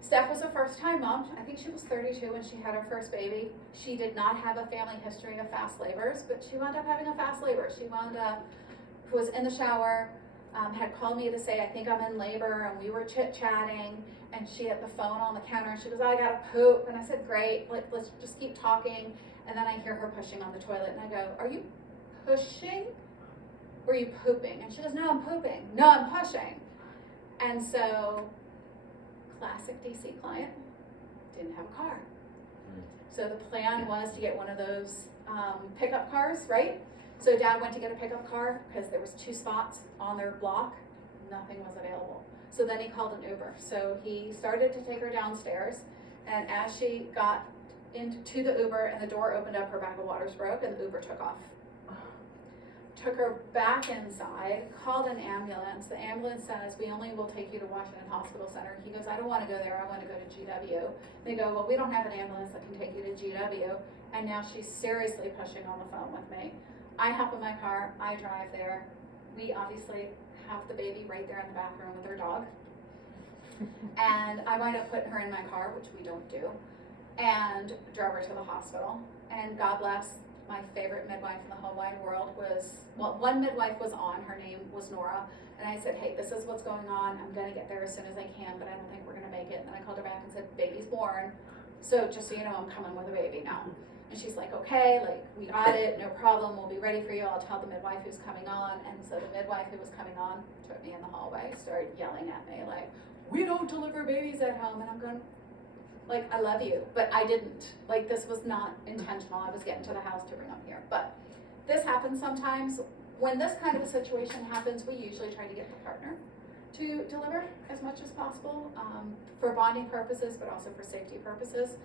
Steph was a first-time mom. I think she was 32 when she had her first baby. She did not have a family history of fast labors, but she wound up having a fast labor. She wound up, was in the shower, had called me to say, I think I'm in labor, and we were chit-chatting, and she had the phone on the counter, and she goes, I gotta poop, and I said, great, let's just keep talking, and then I hear her pushing on the toilet, and I go, are you pushing, or are you pooping? And she goes, no, I'm pooping. No, I'm pushing. And so, classic DC client, didn't have a car. So the plan was to get one of those pickup cars, right? So Dad went to get a pickup car because there was 2 spots on their block, nothing was available. So then he called an Uber. So he started to take her downstairs, and as she got into the Uber and the door opened up, her bag of waters broke and the Uber took off. Took her back inside, called an ambulance. The ambulance says, we only will take you to Washington Hospital Center. He goes, I don't want to go there, I want to go to GW. They go, well, we don't have an ambulance that can take you to GW. And now she's seriously pushing on the phone with me. I hop in my car, I drive there. We obviously have the baby right there in the bathroom with her dog. And I wind up putting her in my car, which we don't do, and drove her to the hospital. And God bless, my favorite midwife in the whole wide world was, well, one midwife was on, her name was Nora, and I said, hey, this is what's going on, I'm gonna get there as soon as I can, but I don't think we're gonna make it. And then I called her back and said, baby's born, so just so you know, I'm coming with a baby now. And she's like, okay, like, we got it, no problem, we'll be ready for you, I'll tell the midwife who's coming on. And so the midwife who was coming on took me in the hallway, started yelling at me, like, we don't deliver babies at home. And I'm going, like, I love you, but I didn't. Like, this was not intentional. I was getting to the house to bring them here. But this happens sometimes. When this kind of a situation happens, we usually try to get the partner to deliver as much as possible for bonding purposes, but also for safety purposes.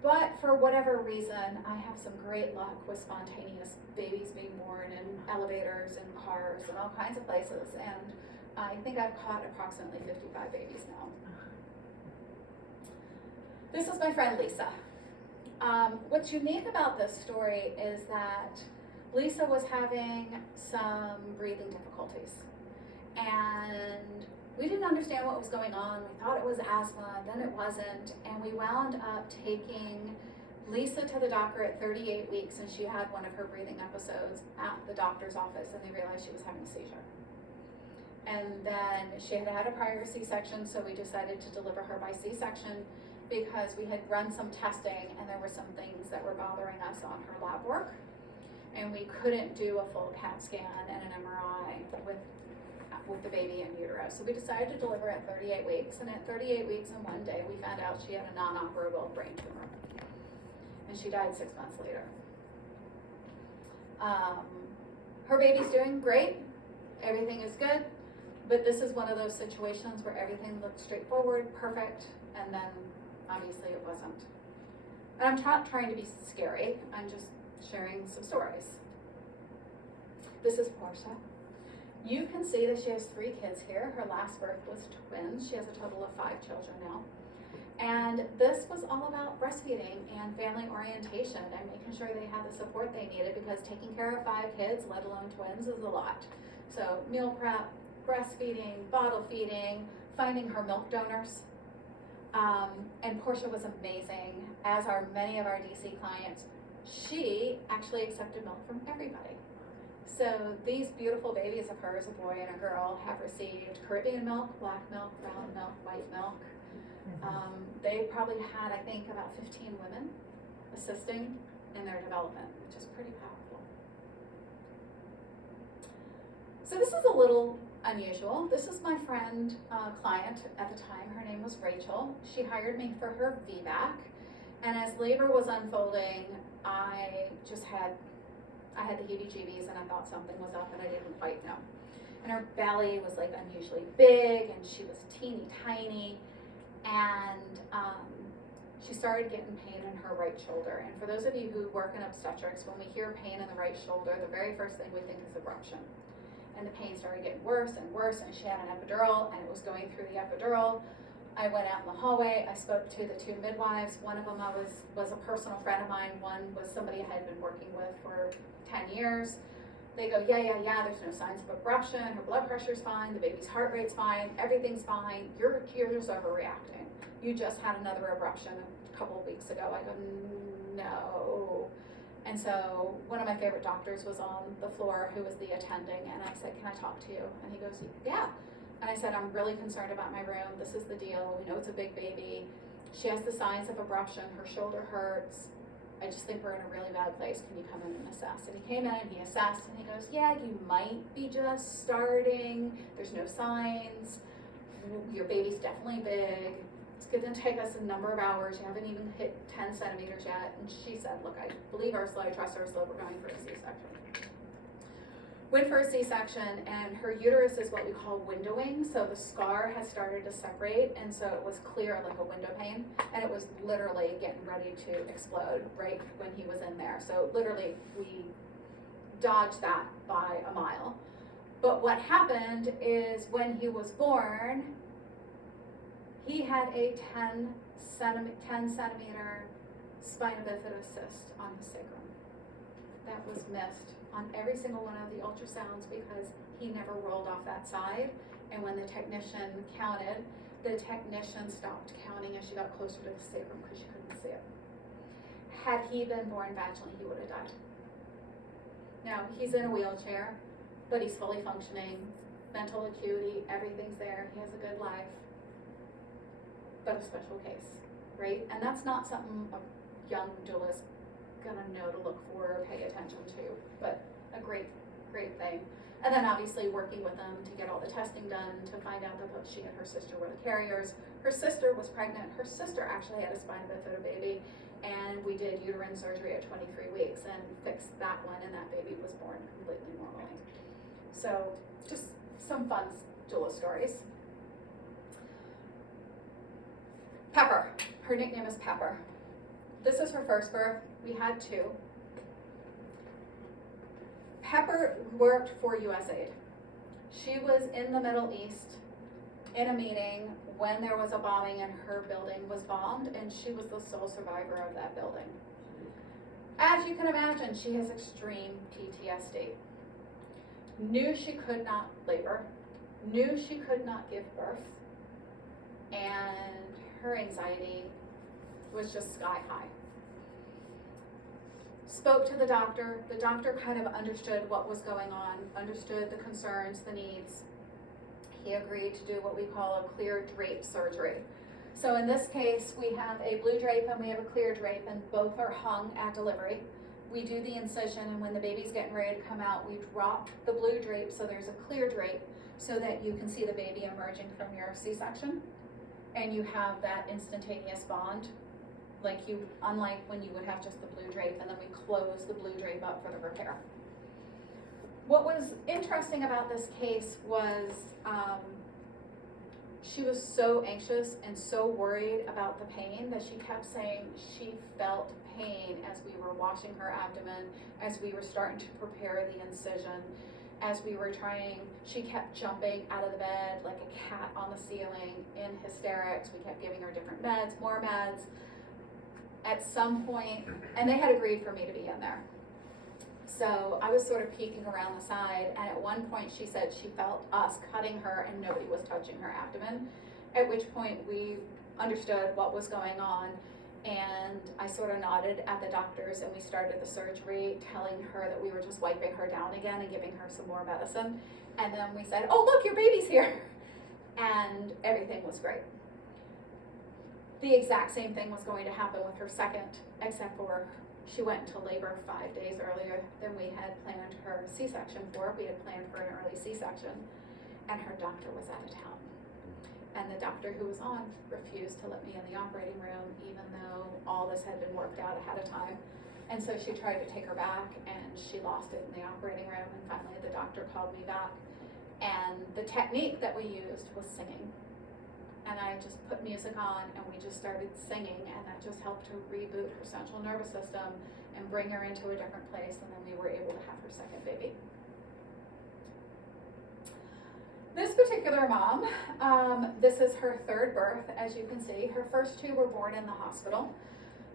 But for whatever reason, I have some great luck with spontaneous babies being born in elevators and cars and all kinds of places. And I think I've caught approximately 55 babies now. This is my friend Lisa. What's unique about this story is that Lisa was having some breathing difficulties. And we didn't understand what was going on. We thought it was asthma, then it wasn't. And we wound up taking Lisa to the doctor at 38 weeks, and she had one of her breathing episodes at the doctor's office, and they realized she was having a seizure. And then she had had a prior C-section, so we decided to deliver her by C-section because we had run some testing and there were some things that were bothering us on her lab work. And we couldn't do a full CAT scan and an MRI with the baby in utero. So we decided to deliver at 38 weeks. And at 38 weeks and 1 day, we found out she had a non-operable brain tumor. And she died 6 months later. Her baby's doing great. Everything is good. But this is one of those situations where everything looked straightforward, perfect, and then obviously it wasn't. And I'm not trying to be scary, I'm just sharing some stories. This is Portia. You can see that she has 3 kids here. Her last birth was twins. She has a total of 5 children now. And this was all about breastfeeding and family orientation and making sure they had the support they needed, because taking care of 5 kids, let alone twins, is a lot. So meal prep, breastfeeding, bottle feeding, finding her milk donors. And Portia was amazing, as are many of our DC clients. She actually accepted milk from everybody. So these beautiful babies of hers, a boy and a girl, have received Caribbean milk, black milk, brown milk, white milk. They probably had, I think, about 15 women assisting in their development, which is pretty powerful. So this is a little unusual. This is my friend, client at the time. Her name was Rachel. She hired me for her VBAC. And as labor was unfolding, I had the heebie-jeebies and I thought something was up and I didn't quite know. And her belly was like unusually big and she was teeny tiny. And she started getting pain in her right shoulder. And for those of you who work in obstetrics, when we hear pain in the right shoulder, the very first thing we think is abruption. And the pain started getting worse and worse, and she had an epidural, and it was going through the epidural. I went out in the hallway, I spoke to the 2 midwives. One of them was a personal friend of mine, one was somebody I had been working with for 10 years. They go, yeah, there's no signs of abruption, her blood pressure's fine, the baby's heart rate's fine, everything's fine, you're just overreacting. You just had another abruption a couple of weeks ago. I go, no. And so one of my favorite doctors was on the floor who was the attending, and I said, can I talk to you? And he goes, yeah. And I said, I'm really concerned about my room. This is the deal. We know it's a big baby. She has the signs of abruption. Her shoulder hurts. I just think we're in a really bad place. Can you come in and assess? And he came in and he assessed and he goes, yeah, you might be just starting. There's no signs. Your baby's definitely big. It's going to take us a number of hours. You haven't even hit 10 centimeters yet. And she said, look, I believe Ursula, I trust Ursula, we're going for a C-section. Went for a C-section, and her uterus is what we call windowing. So the scar has started to separate, and so it was clear like a window pane, and it was literally getting ready to explode right when he was in there. So literally, we dodged that by a mile. But what happened is when he was born, he had a 10 centimeter spina bifida cyst on his sacrum. That was missed on every single one of the ultrasounds because he never rolled off that side. And when the technician counted, the technician stopped counting as she got closer to the sacrum because she couldn't see it. Had he been born vaginally, he would have died. Now, he's in a wheelchair, but he's fully functioning, mental acuity, everything's there, he has a good life. But a special case, right? And that's not something a young doula is gonna know to look for or pay attention to, but a great thing. And then obviously working with them to get all the testing done to find out that both she and her sister were the carriers. Her sister was pregnant. Her sister actually had a spina bifida baby, and we did uterine surgery at 23 weeks and fixed that one, and that baby was born completely normally. So just some fun doula stories. Pepper, her nickname is Pepper. This is her first birth. We had 2. Pepper worked for USAID. She was in the Middle East in a meeting when there was a bombing and her building was bombed, and she was the sole survivor of that building. As you can imagine, she has extreme PTSD. Knew she could not labor, knew she could not give birth, and her anxiety was just sky high. Spoke to the doctor kind of understood what was going on, understood the concerns, the needs. He agreed to do what we call a clear drape surgery. So in this case, we have a blue drape and we have a clear drape, and both are hung at delivery. We do the incision, and when the baby's getting ready to come out, we drop the blue drape so there's a clear drape so that you can see the baby emerging from your C-section, and you have that instantaneous bond. Unlike when you would have just the blue drape, and then we close the blue drape up for the repair. What was interesting about this case was she was so anxious and so worried about the pain that she kept saying she felt pain as we were washing her abdomen, as we were starting to prepare the incision, as we were trying. She kept jumping out of the bed like a cat on the ceiling in hysterics. We kept giving her different meds, more meds. At some point, and they had agreed for me to be in there. So I was sort of peeking around the side, and at one point she said she felt us cutting her and nobody was touching her abdomen, at which point we understood what was going on, and I sort of nodded at the doctors and we started the surgery, telling her that we were just wiping her down again and giving her some more medicine. And then we said, oh look, your baby's here. And everything was great. The exact same thing was going to happen with her second, except for she went into labor 5 days earlier than we had planned her C-section for. We had planned for an early C-section. and her doctor was out of town. And the doctor who was on refused to let me in the operating room, even though all this had been worked out ahead of time. And so she tried to take her back, and she lost it in the operating room, and finally the doctor called me back. And the technique that we used was singing. And I just put music on, and we just started singing, and that just helped to reboot her central nervous system and bring her into a different place, and then we were able to have her second baby. This particular mom, this is her third birth, as you can see. Her first two were born in the hospital.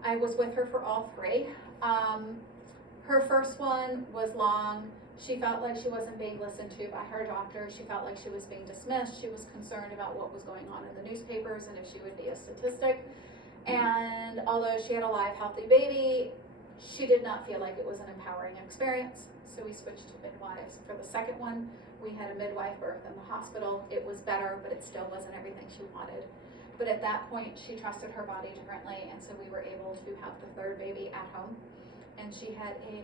I was with her for all three. Her first one was long. She felt like she wasn't being listened to by her doctor. She felt like she was being dismissed. She was concerned about what was going on in the newspapers and if she would be a statistic. And although she had a live, healthy baby, she did not feel like it was an empowering experience. So we switched to midwives. For the second one, we had a midwife birth in the hospital. It was better, but it still wasn't everything she wanted. But at that point, she trusted her body differently, and so we were able to have the third baby at home. And she had a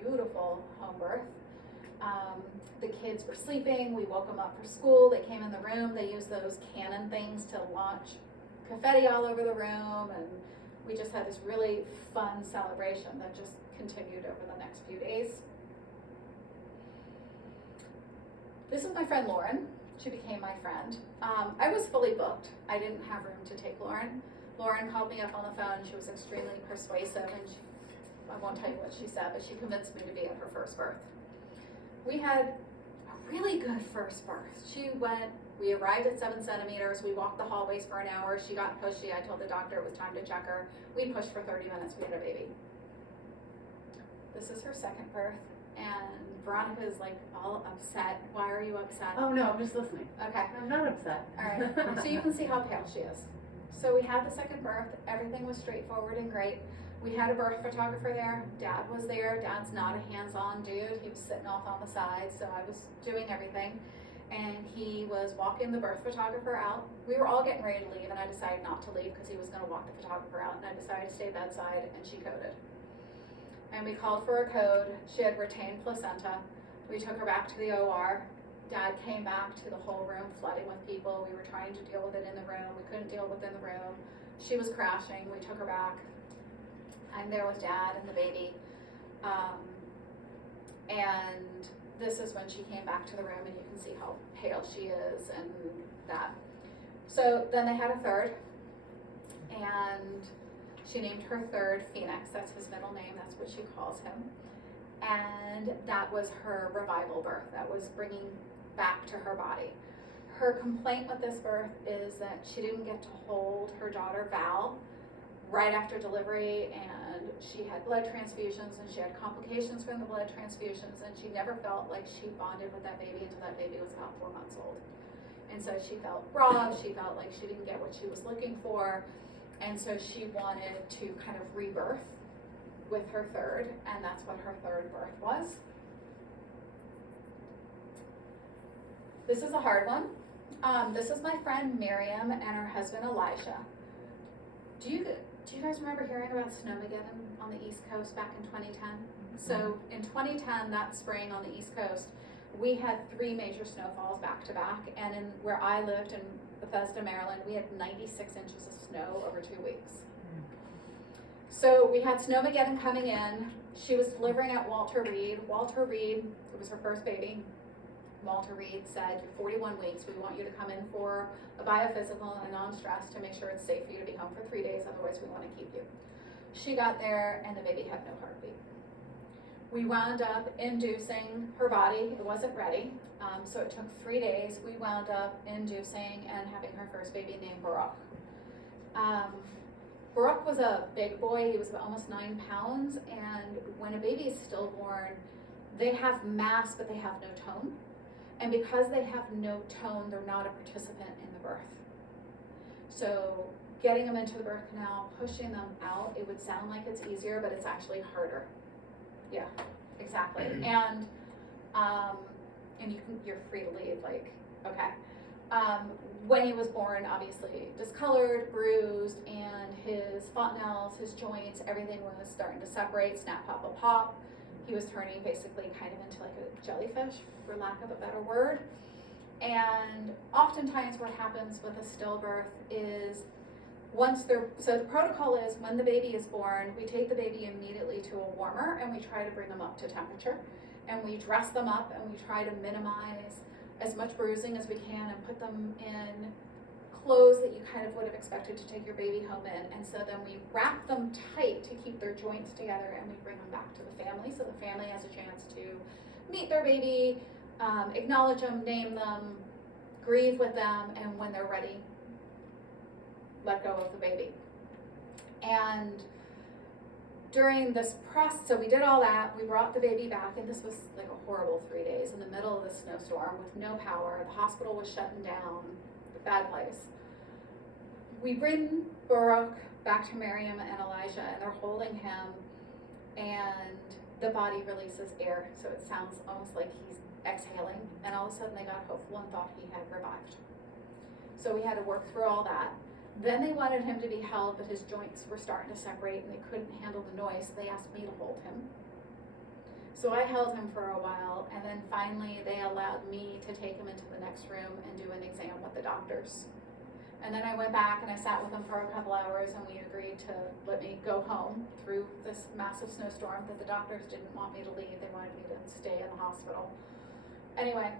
beautiful home birth. The kids were sleeping. We woke them up for school. They came in the room. They used those cannon things to launch confetti all over the room, and we just had this really fun celebration that just continued over the next few days. This is my friend Lauren. She became my friend. I was fully booked. I didn't have room to take Lauren. Lauren called me up on the phone. She was extremely persuasive, and I won't tell you what she said, but she convinced me to be at her first birth. We had a really good first birth. We arrived at 7 centimeters. We walked the hallways for an hour. She got pushy. I told the doctor it was time to check her. We pushed for 30 minutes. We had a baby. This is her second birth. And Veronica is like all upset. Why are you upset? Oh, no, I'm just listening. Okay. I'm not upset. All right. So you can see how pale she is. So we had the second birth. Everything was straightforward and great. We had a birth photographer there. Dad was there. Dad's not a hands-on dude. He was sitting off on the side, so I was doing everything. And he was walking the birth photographer out. We were all getting ready to leave, and I decided not to leave because he was going to walk the photographer out, and I decided to stay bedside, and she coded. And we called for a code. She had retained placenta. We took her back to the OR. Dad came back to the whole room flooding with people. We were trying to deal with it in the room. We couldn't deal with it in the room. She was crashing. We took her back. I'm there with Dad and the baby. And this is when she came back to the room, and you can see how pale she is and that. So then they had a third, and she named her third Phoenix. That's his middle name. That's what she calls him. And that was her revival birth. That was bringing back to her body. Her complaint with this birth is that she didn't get to hold her daughter Val right after delivery, and she had blood transfusions, and she had complications from the blood transfusions, and she never felt like she bonded with that baby until that baby was about 4 months old. And so she felt robbed. She felt like she didn't get what she was looking for. And so she wanted to kind of rebirth with her third, and that's what her third birth was. This is a hard one. This is my friend Miriam and her husband Elijah. Do you guys remember hearing about Snowmageddon on the East Coast back in 2010? So in 2010, that spring on the East Coast, we had 3 major snowfalls back to back, and in where I lived in Bethesda, Maryland, we had 96 inches of snow over 2 weeks. So we had Snowmageddon coming in. She was delivering at Walter Reed. Walter Reed, it was her first baby. Walter Reed said, "You're 41 weeks. We want you to come in for a biophysical and a non-stress to make sure it's safe for you to be home for 3 days. Otherwise, we want to keep you." She got there, and the baby had no heartbeat. We wound up inducing her body. It wasn't ready, so it took 3 days. We wound up inducing and having her first baby named Baruch. Baruch was a big boy. He was almost 9 pounds, and when a baby is stillborn, they have mass, but they have no tone. And because they have no tone, they're not a participant in the birth. So getting them into the birth canal, pushing them out, it would sound like it's easier, but it's actually harder. Yeah, exactly. And you're free to leave, like, okay. When he was born, obviously discolored, bruised, and his fontanelles, his joints, everything was starting to separate, snap, pop, pop. He was turning basically kind of into like a jellyfish, for lack of a better word. And oftentimes what happens with a stillbirth is so the protocol is when the baby is born, we take the baby immediately to a warmer and we try to bring them up to temperature. And we dress them up and we try to minimize as much bruising as we can and put them in clothes that you kind of would have expected to take your baby home in. And so then we wrap them tight to keep their joints together and we bring them back to the family so the family has a chance to meet their baby, acknowledge them, name them, grieve with them, and when they're ready, let go of the baby. And during this process, so we did all that, we brought the baby back, and this was like a horrible 3 days in the middle of the snowstorm with no power. The hospital was shutting down, a bad place. We bring Baruch back to Miriam and Elijah, and they're holding him, and the body releases air, so it sounds almost like he's exhaling, and all of a sudden they got hopeful and thought he had revived. So we had to work through all that. Then they wanted him to be held, but his joints were starting to separate and they couldn't handle the noise, so they asked me to hold him. So I held him for a while, and then finally they allowed me to take him into the next room and do an exam with the doctors. And then I went back and I sat with them for a couple hours, and we agreed to let me go home through this massive snowstorm that the doctors didn't want me to leave. They wanted me to stay in the hospital. Anyway,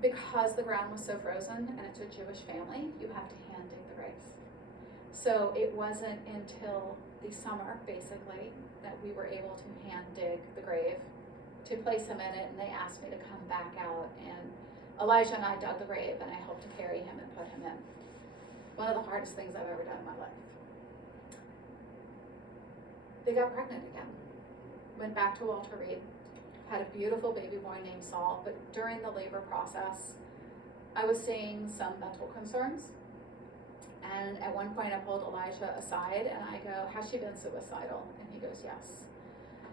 because the ground was so frozen and it's a Jewish family, you have to hand dig the graves. So it wasn't until the summer, basically, that we were able to hand dig the grave to place him in it, and they asked me to come back out, and Elijah and I dug the grave, and I helped to carry him and put him in. One of the hardest things I've ever done in my life. They got pregnant again. Went back to Walter Reed. Had a beautiful baby boy named Saul, but during the labor process, I was seeing some mental concerns. And at one point I pulled Elijah aside and I go, "Has she been suicidal?" And he goes, "Yes."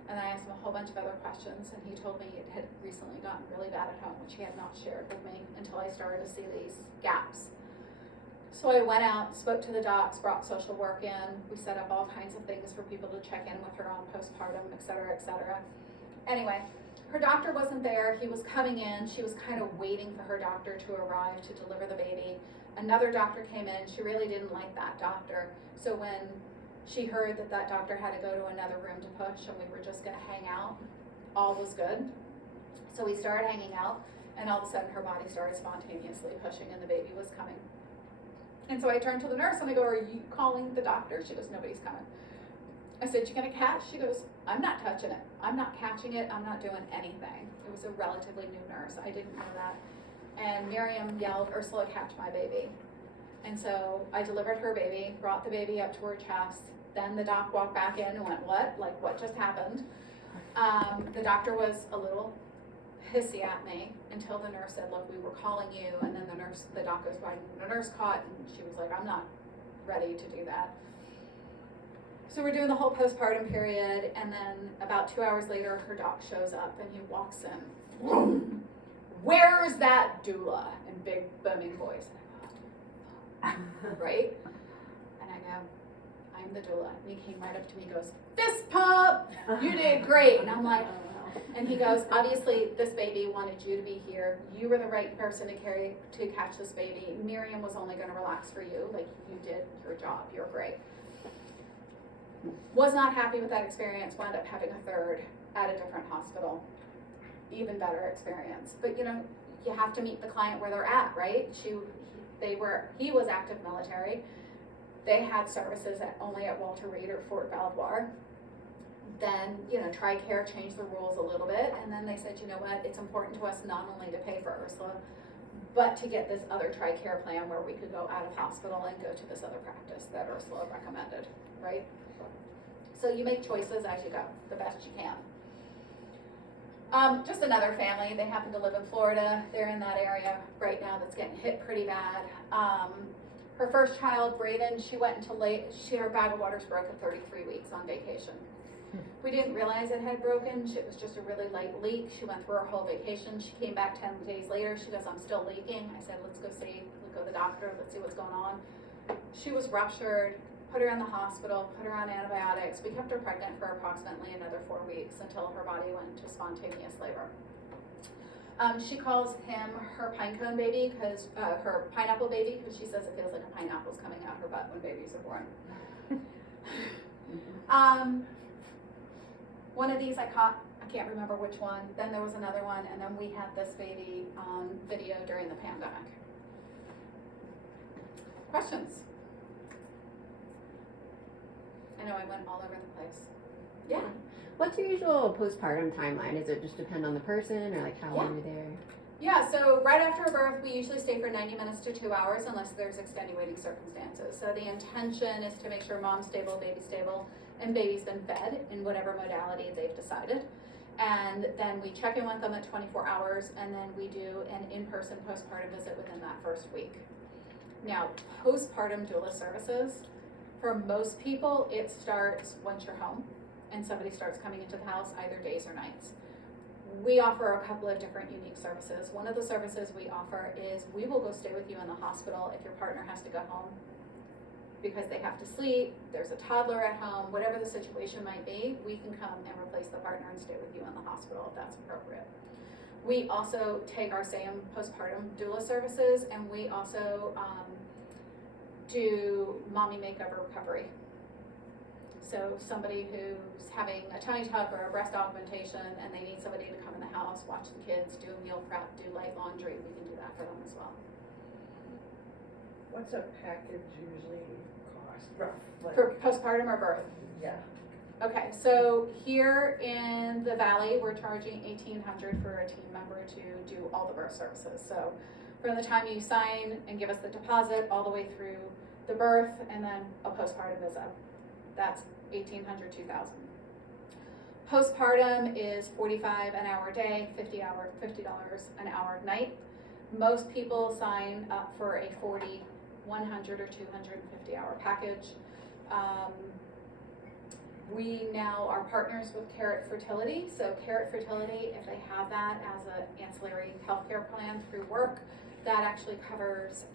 And I asked him a whole bunch of other questions, and he told me it had recently gotten really bad at home, which he had not shared with me until I started to see these gaps. So I went out, spoke to the docs, brought social work in. We set up all kinds of things for people to check in with her on postpartum, et cetera, et cetera. Anyway, her doctor wasn't there. He was coming in. She was kind of waiting for her doctor to arrive to deliver the baby. Another doctor came in. She really didn't like that doctor. So when she heard that that doctor had to go to another room to push and we were just going to hang out, all was good. So we started hanging out, and all of a sudden her body started spontaneously pushing and the baby was coming. And so I turned to the nurse and I go, "Are you calling the doctor?" She goes, "Nobody's coming." I said, "You gonna catch?" She goes, "I'm not touching it. I'm not catching it. I'm not doing anything." It was a relatively new nurse. I didn't know that. And Miriam yelled, "Ursula, catch my baby." And so I delivered her baby, brought the baby up to her chest. Then the doc walked back in and went, "What? Like, what just happened?" The doctor was a little hissy at me until the nurse said, "Look, we were calling you." And then the doc was riding the nurse caught, and she was like, "I'm not ready to do that." So we're doing the whole postpartum period, and then about 2 hours later, her doc shows up and he walks in. Vroom. "Where's that doula?" in big booming voice. And I go, right? And I go, "I'm the doula." And he came right up to me and goes, "Fist pump! You did great." And I'm like, and he goes, "Obviously this baby wanted you to be here. You were the right person to catch this baby. Miriam was only gonna relax for you. Like, you did your job, you're great." Was not happy with that experience, wound up having a third at a different hospital. Even better experience. But you know, you have to meet the client where they're at, right? He was active military. They had services only at Walter Reed or Fort Belvoir. Then, you know, TRICARE changed the rules a little bit, and then they said, "You know what, it's important to us not only to pay for Ursula, but to get this other TRICARE plan where we could go out of hospital and go to this other practice that Ursula recommended," right? So you make choices as you go, the best you can. Just another family, they happen to live in Florida. They're in that area right now that's getting hit pretty bad. Her first child, Braden, her bag of waters broke at 33 weeks on vacation. We didn't realize it had broken. It was just a really light leak. She went through her whole vacation. She came back 10 days later. She goes, "I'm still leaking." I said, "Let's go to the doctor. Let's see what's going on." She was ruptured. Put her in the hospital, put her on antibiotics. We kept her pregnant for approximately another 4 weeks until her body went into spontaneous labor. She calls him her pinecone baby because her pineapple baby because she says it feels like a pineapple's coming out her butt when babies are born. One of these I caught. I can't remember which one. Then there was another one, and then we had this baby on video during the pandemic. Questions? I know I went all over the place. Yeah. What's your usual postpartum timeline? Does it just depend on the person, or like how long you're there? Yeah, so right after a birth, we usually stay for 90 minutes to 2 hours unless there's extenuating circumstances. So the intention is to make sure mom's stable, baby's stable, and baby's been fed in whatever modality they've decided. And then we check in with them at 24 hours, and then we do an in-person postpartum visit within that first week. Now, postpartum doula services, for most people, it starts once you're home and somebody starts coming into the house, either days or nights. We offer a couple of different unique services. One of the services we offer is we will go stay with you in the hospital if your partner has to go home because they have to sleep, there's a toddler at home, whatever the situation might be, we can come and replace the partner and stay with you in the hospital if that's appropriate. We also take our same postpartum doula services, and we also do mommy makeover recovery. So somebody who's having a tummy tuck or a breast augmentation and they need somebody to come in the house, watch the kids, do a meal prep, do light laundry, we can do that for them as well. What's a package usually cost, rough? Like, For postpartum or birth? yeah. Okay, so here in the valley, we're charging $1,800 for a team member to do all the birth services. So from the time you sign and give us the deposit all the way through the birth and then a postpartum visit, that's $1,800, $2,000. Postpartum is $45 an hour a day, $50 an hour night. Most people sign up for a 40, 100, or 250 hour package. We now are partners with Carrot Fertility. So Carrot Fertility, if they have that as an ancillary healthcare plan through work, that actually covers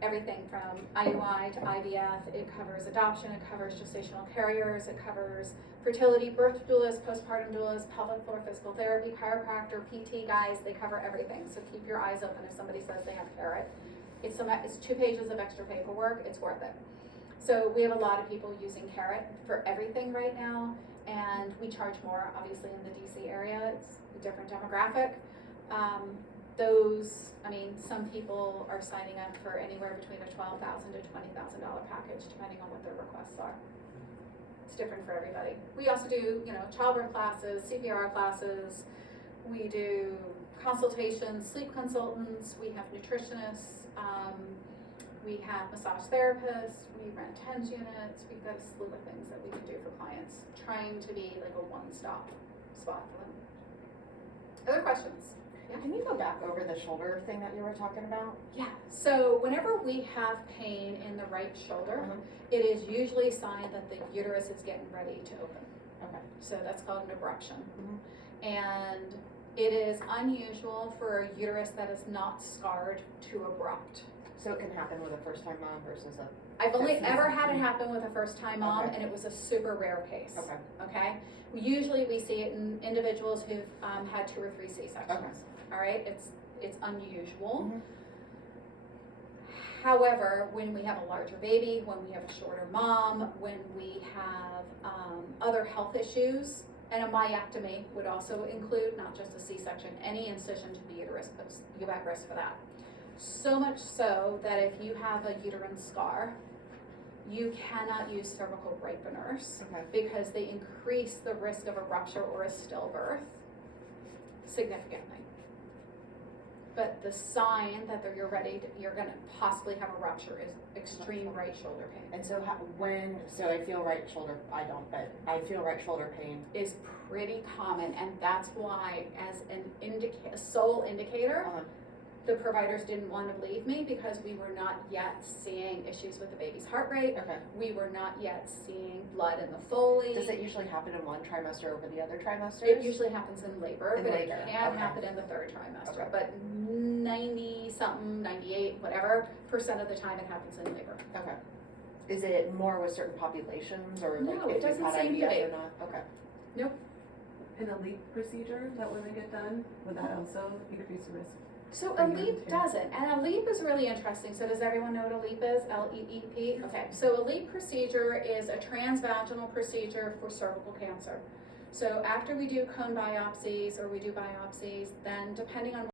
everything from IUI to IVF. It covers adoption, it covers gestational carriers, it covers fertility, birth doulas, postpartum doulas, pelvic floor physical therapy, chiropractor, PT guys, they cover everything. So keep your eyes open if somebody says they have Carrot. It's 2 pages of extra paperwork, it's worth it. So we have a lot of people using Carrot for everything right now, and we charge more, obviously, in the DC area. It's a different demographic. Some people are signing up for anywhere between a $12,000 to $20,000 package, depending on what their requests are. It's different for everybody. We also do, childbirth classes, CPR classes. We do consultations, sleep consultants. We have nutritionists. We have massage therapists. We rent TENS units. We've got a slew of things that we can do for clients, trying to be like a one-stop spot for them. Other questions? Can you go back over the shoulder thing that you were talking about? Yeah, so whenever we have pain in the right shoulder, it is usually a sign that the uterus is getting ready to open. Okay. So that's called an abruption. And it is unusual for a uterus that is not scarred to abrupt. So it can happen with a first-time mom versus a... I've only ever had it happen with a first-time mom, Okay. and it was a super rare case. Okay. Okay? Usually we see it in individuals who've had 2 or 3 C-sections. Okay. All right? It's unusual. Mhm. However, when we have a larger baby, when we have a shorter mom, when we have other health issues, and a myectomy would also include, not just a C-section, any incision to the uterus puts you at risk for that. So much so that if you have a uterine scar, you cannot use cervical ripeners Okay. because they increase the risk of a rupture or a stillbirth significantly. But the sign that you're gonna possibly have a rupture is extreme right shoulder pain. And so so I feel right shoulder, I don't, but I feel right shoulder pain. Is pretty common, and that's why as a sole indicator, the providers didn't want to believe me because we were not yet seeing issues with the baby's heart rate. Okay. We were not yet seeing blood in the Foley. Does it usually happen in one trimester over the other trimesters? It usually happens in labor, In but labor, it can okay. happen in the 3rd trimester. Okay. But 90-something, 98, whatever % of the time it happens in labor. Okay. Is it more with certain populations or like No, if it doesn't you've had seem to IVF be. or not? Okay. Nope. an LEAP procedure that women get done? Would that also increase the risk? So For a you LEAP too. doesn't, and a LEAP is really interesting. So does everyone know what a LEAP is? LEEP? Okay, so a LEAP procedure is a transvaginal procedure for cervical cancer. So after we do cone biopsies or we do biopsies, then depending on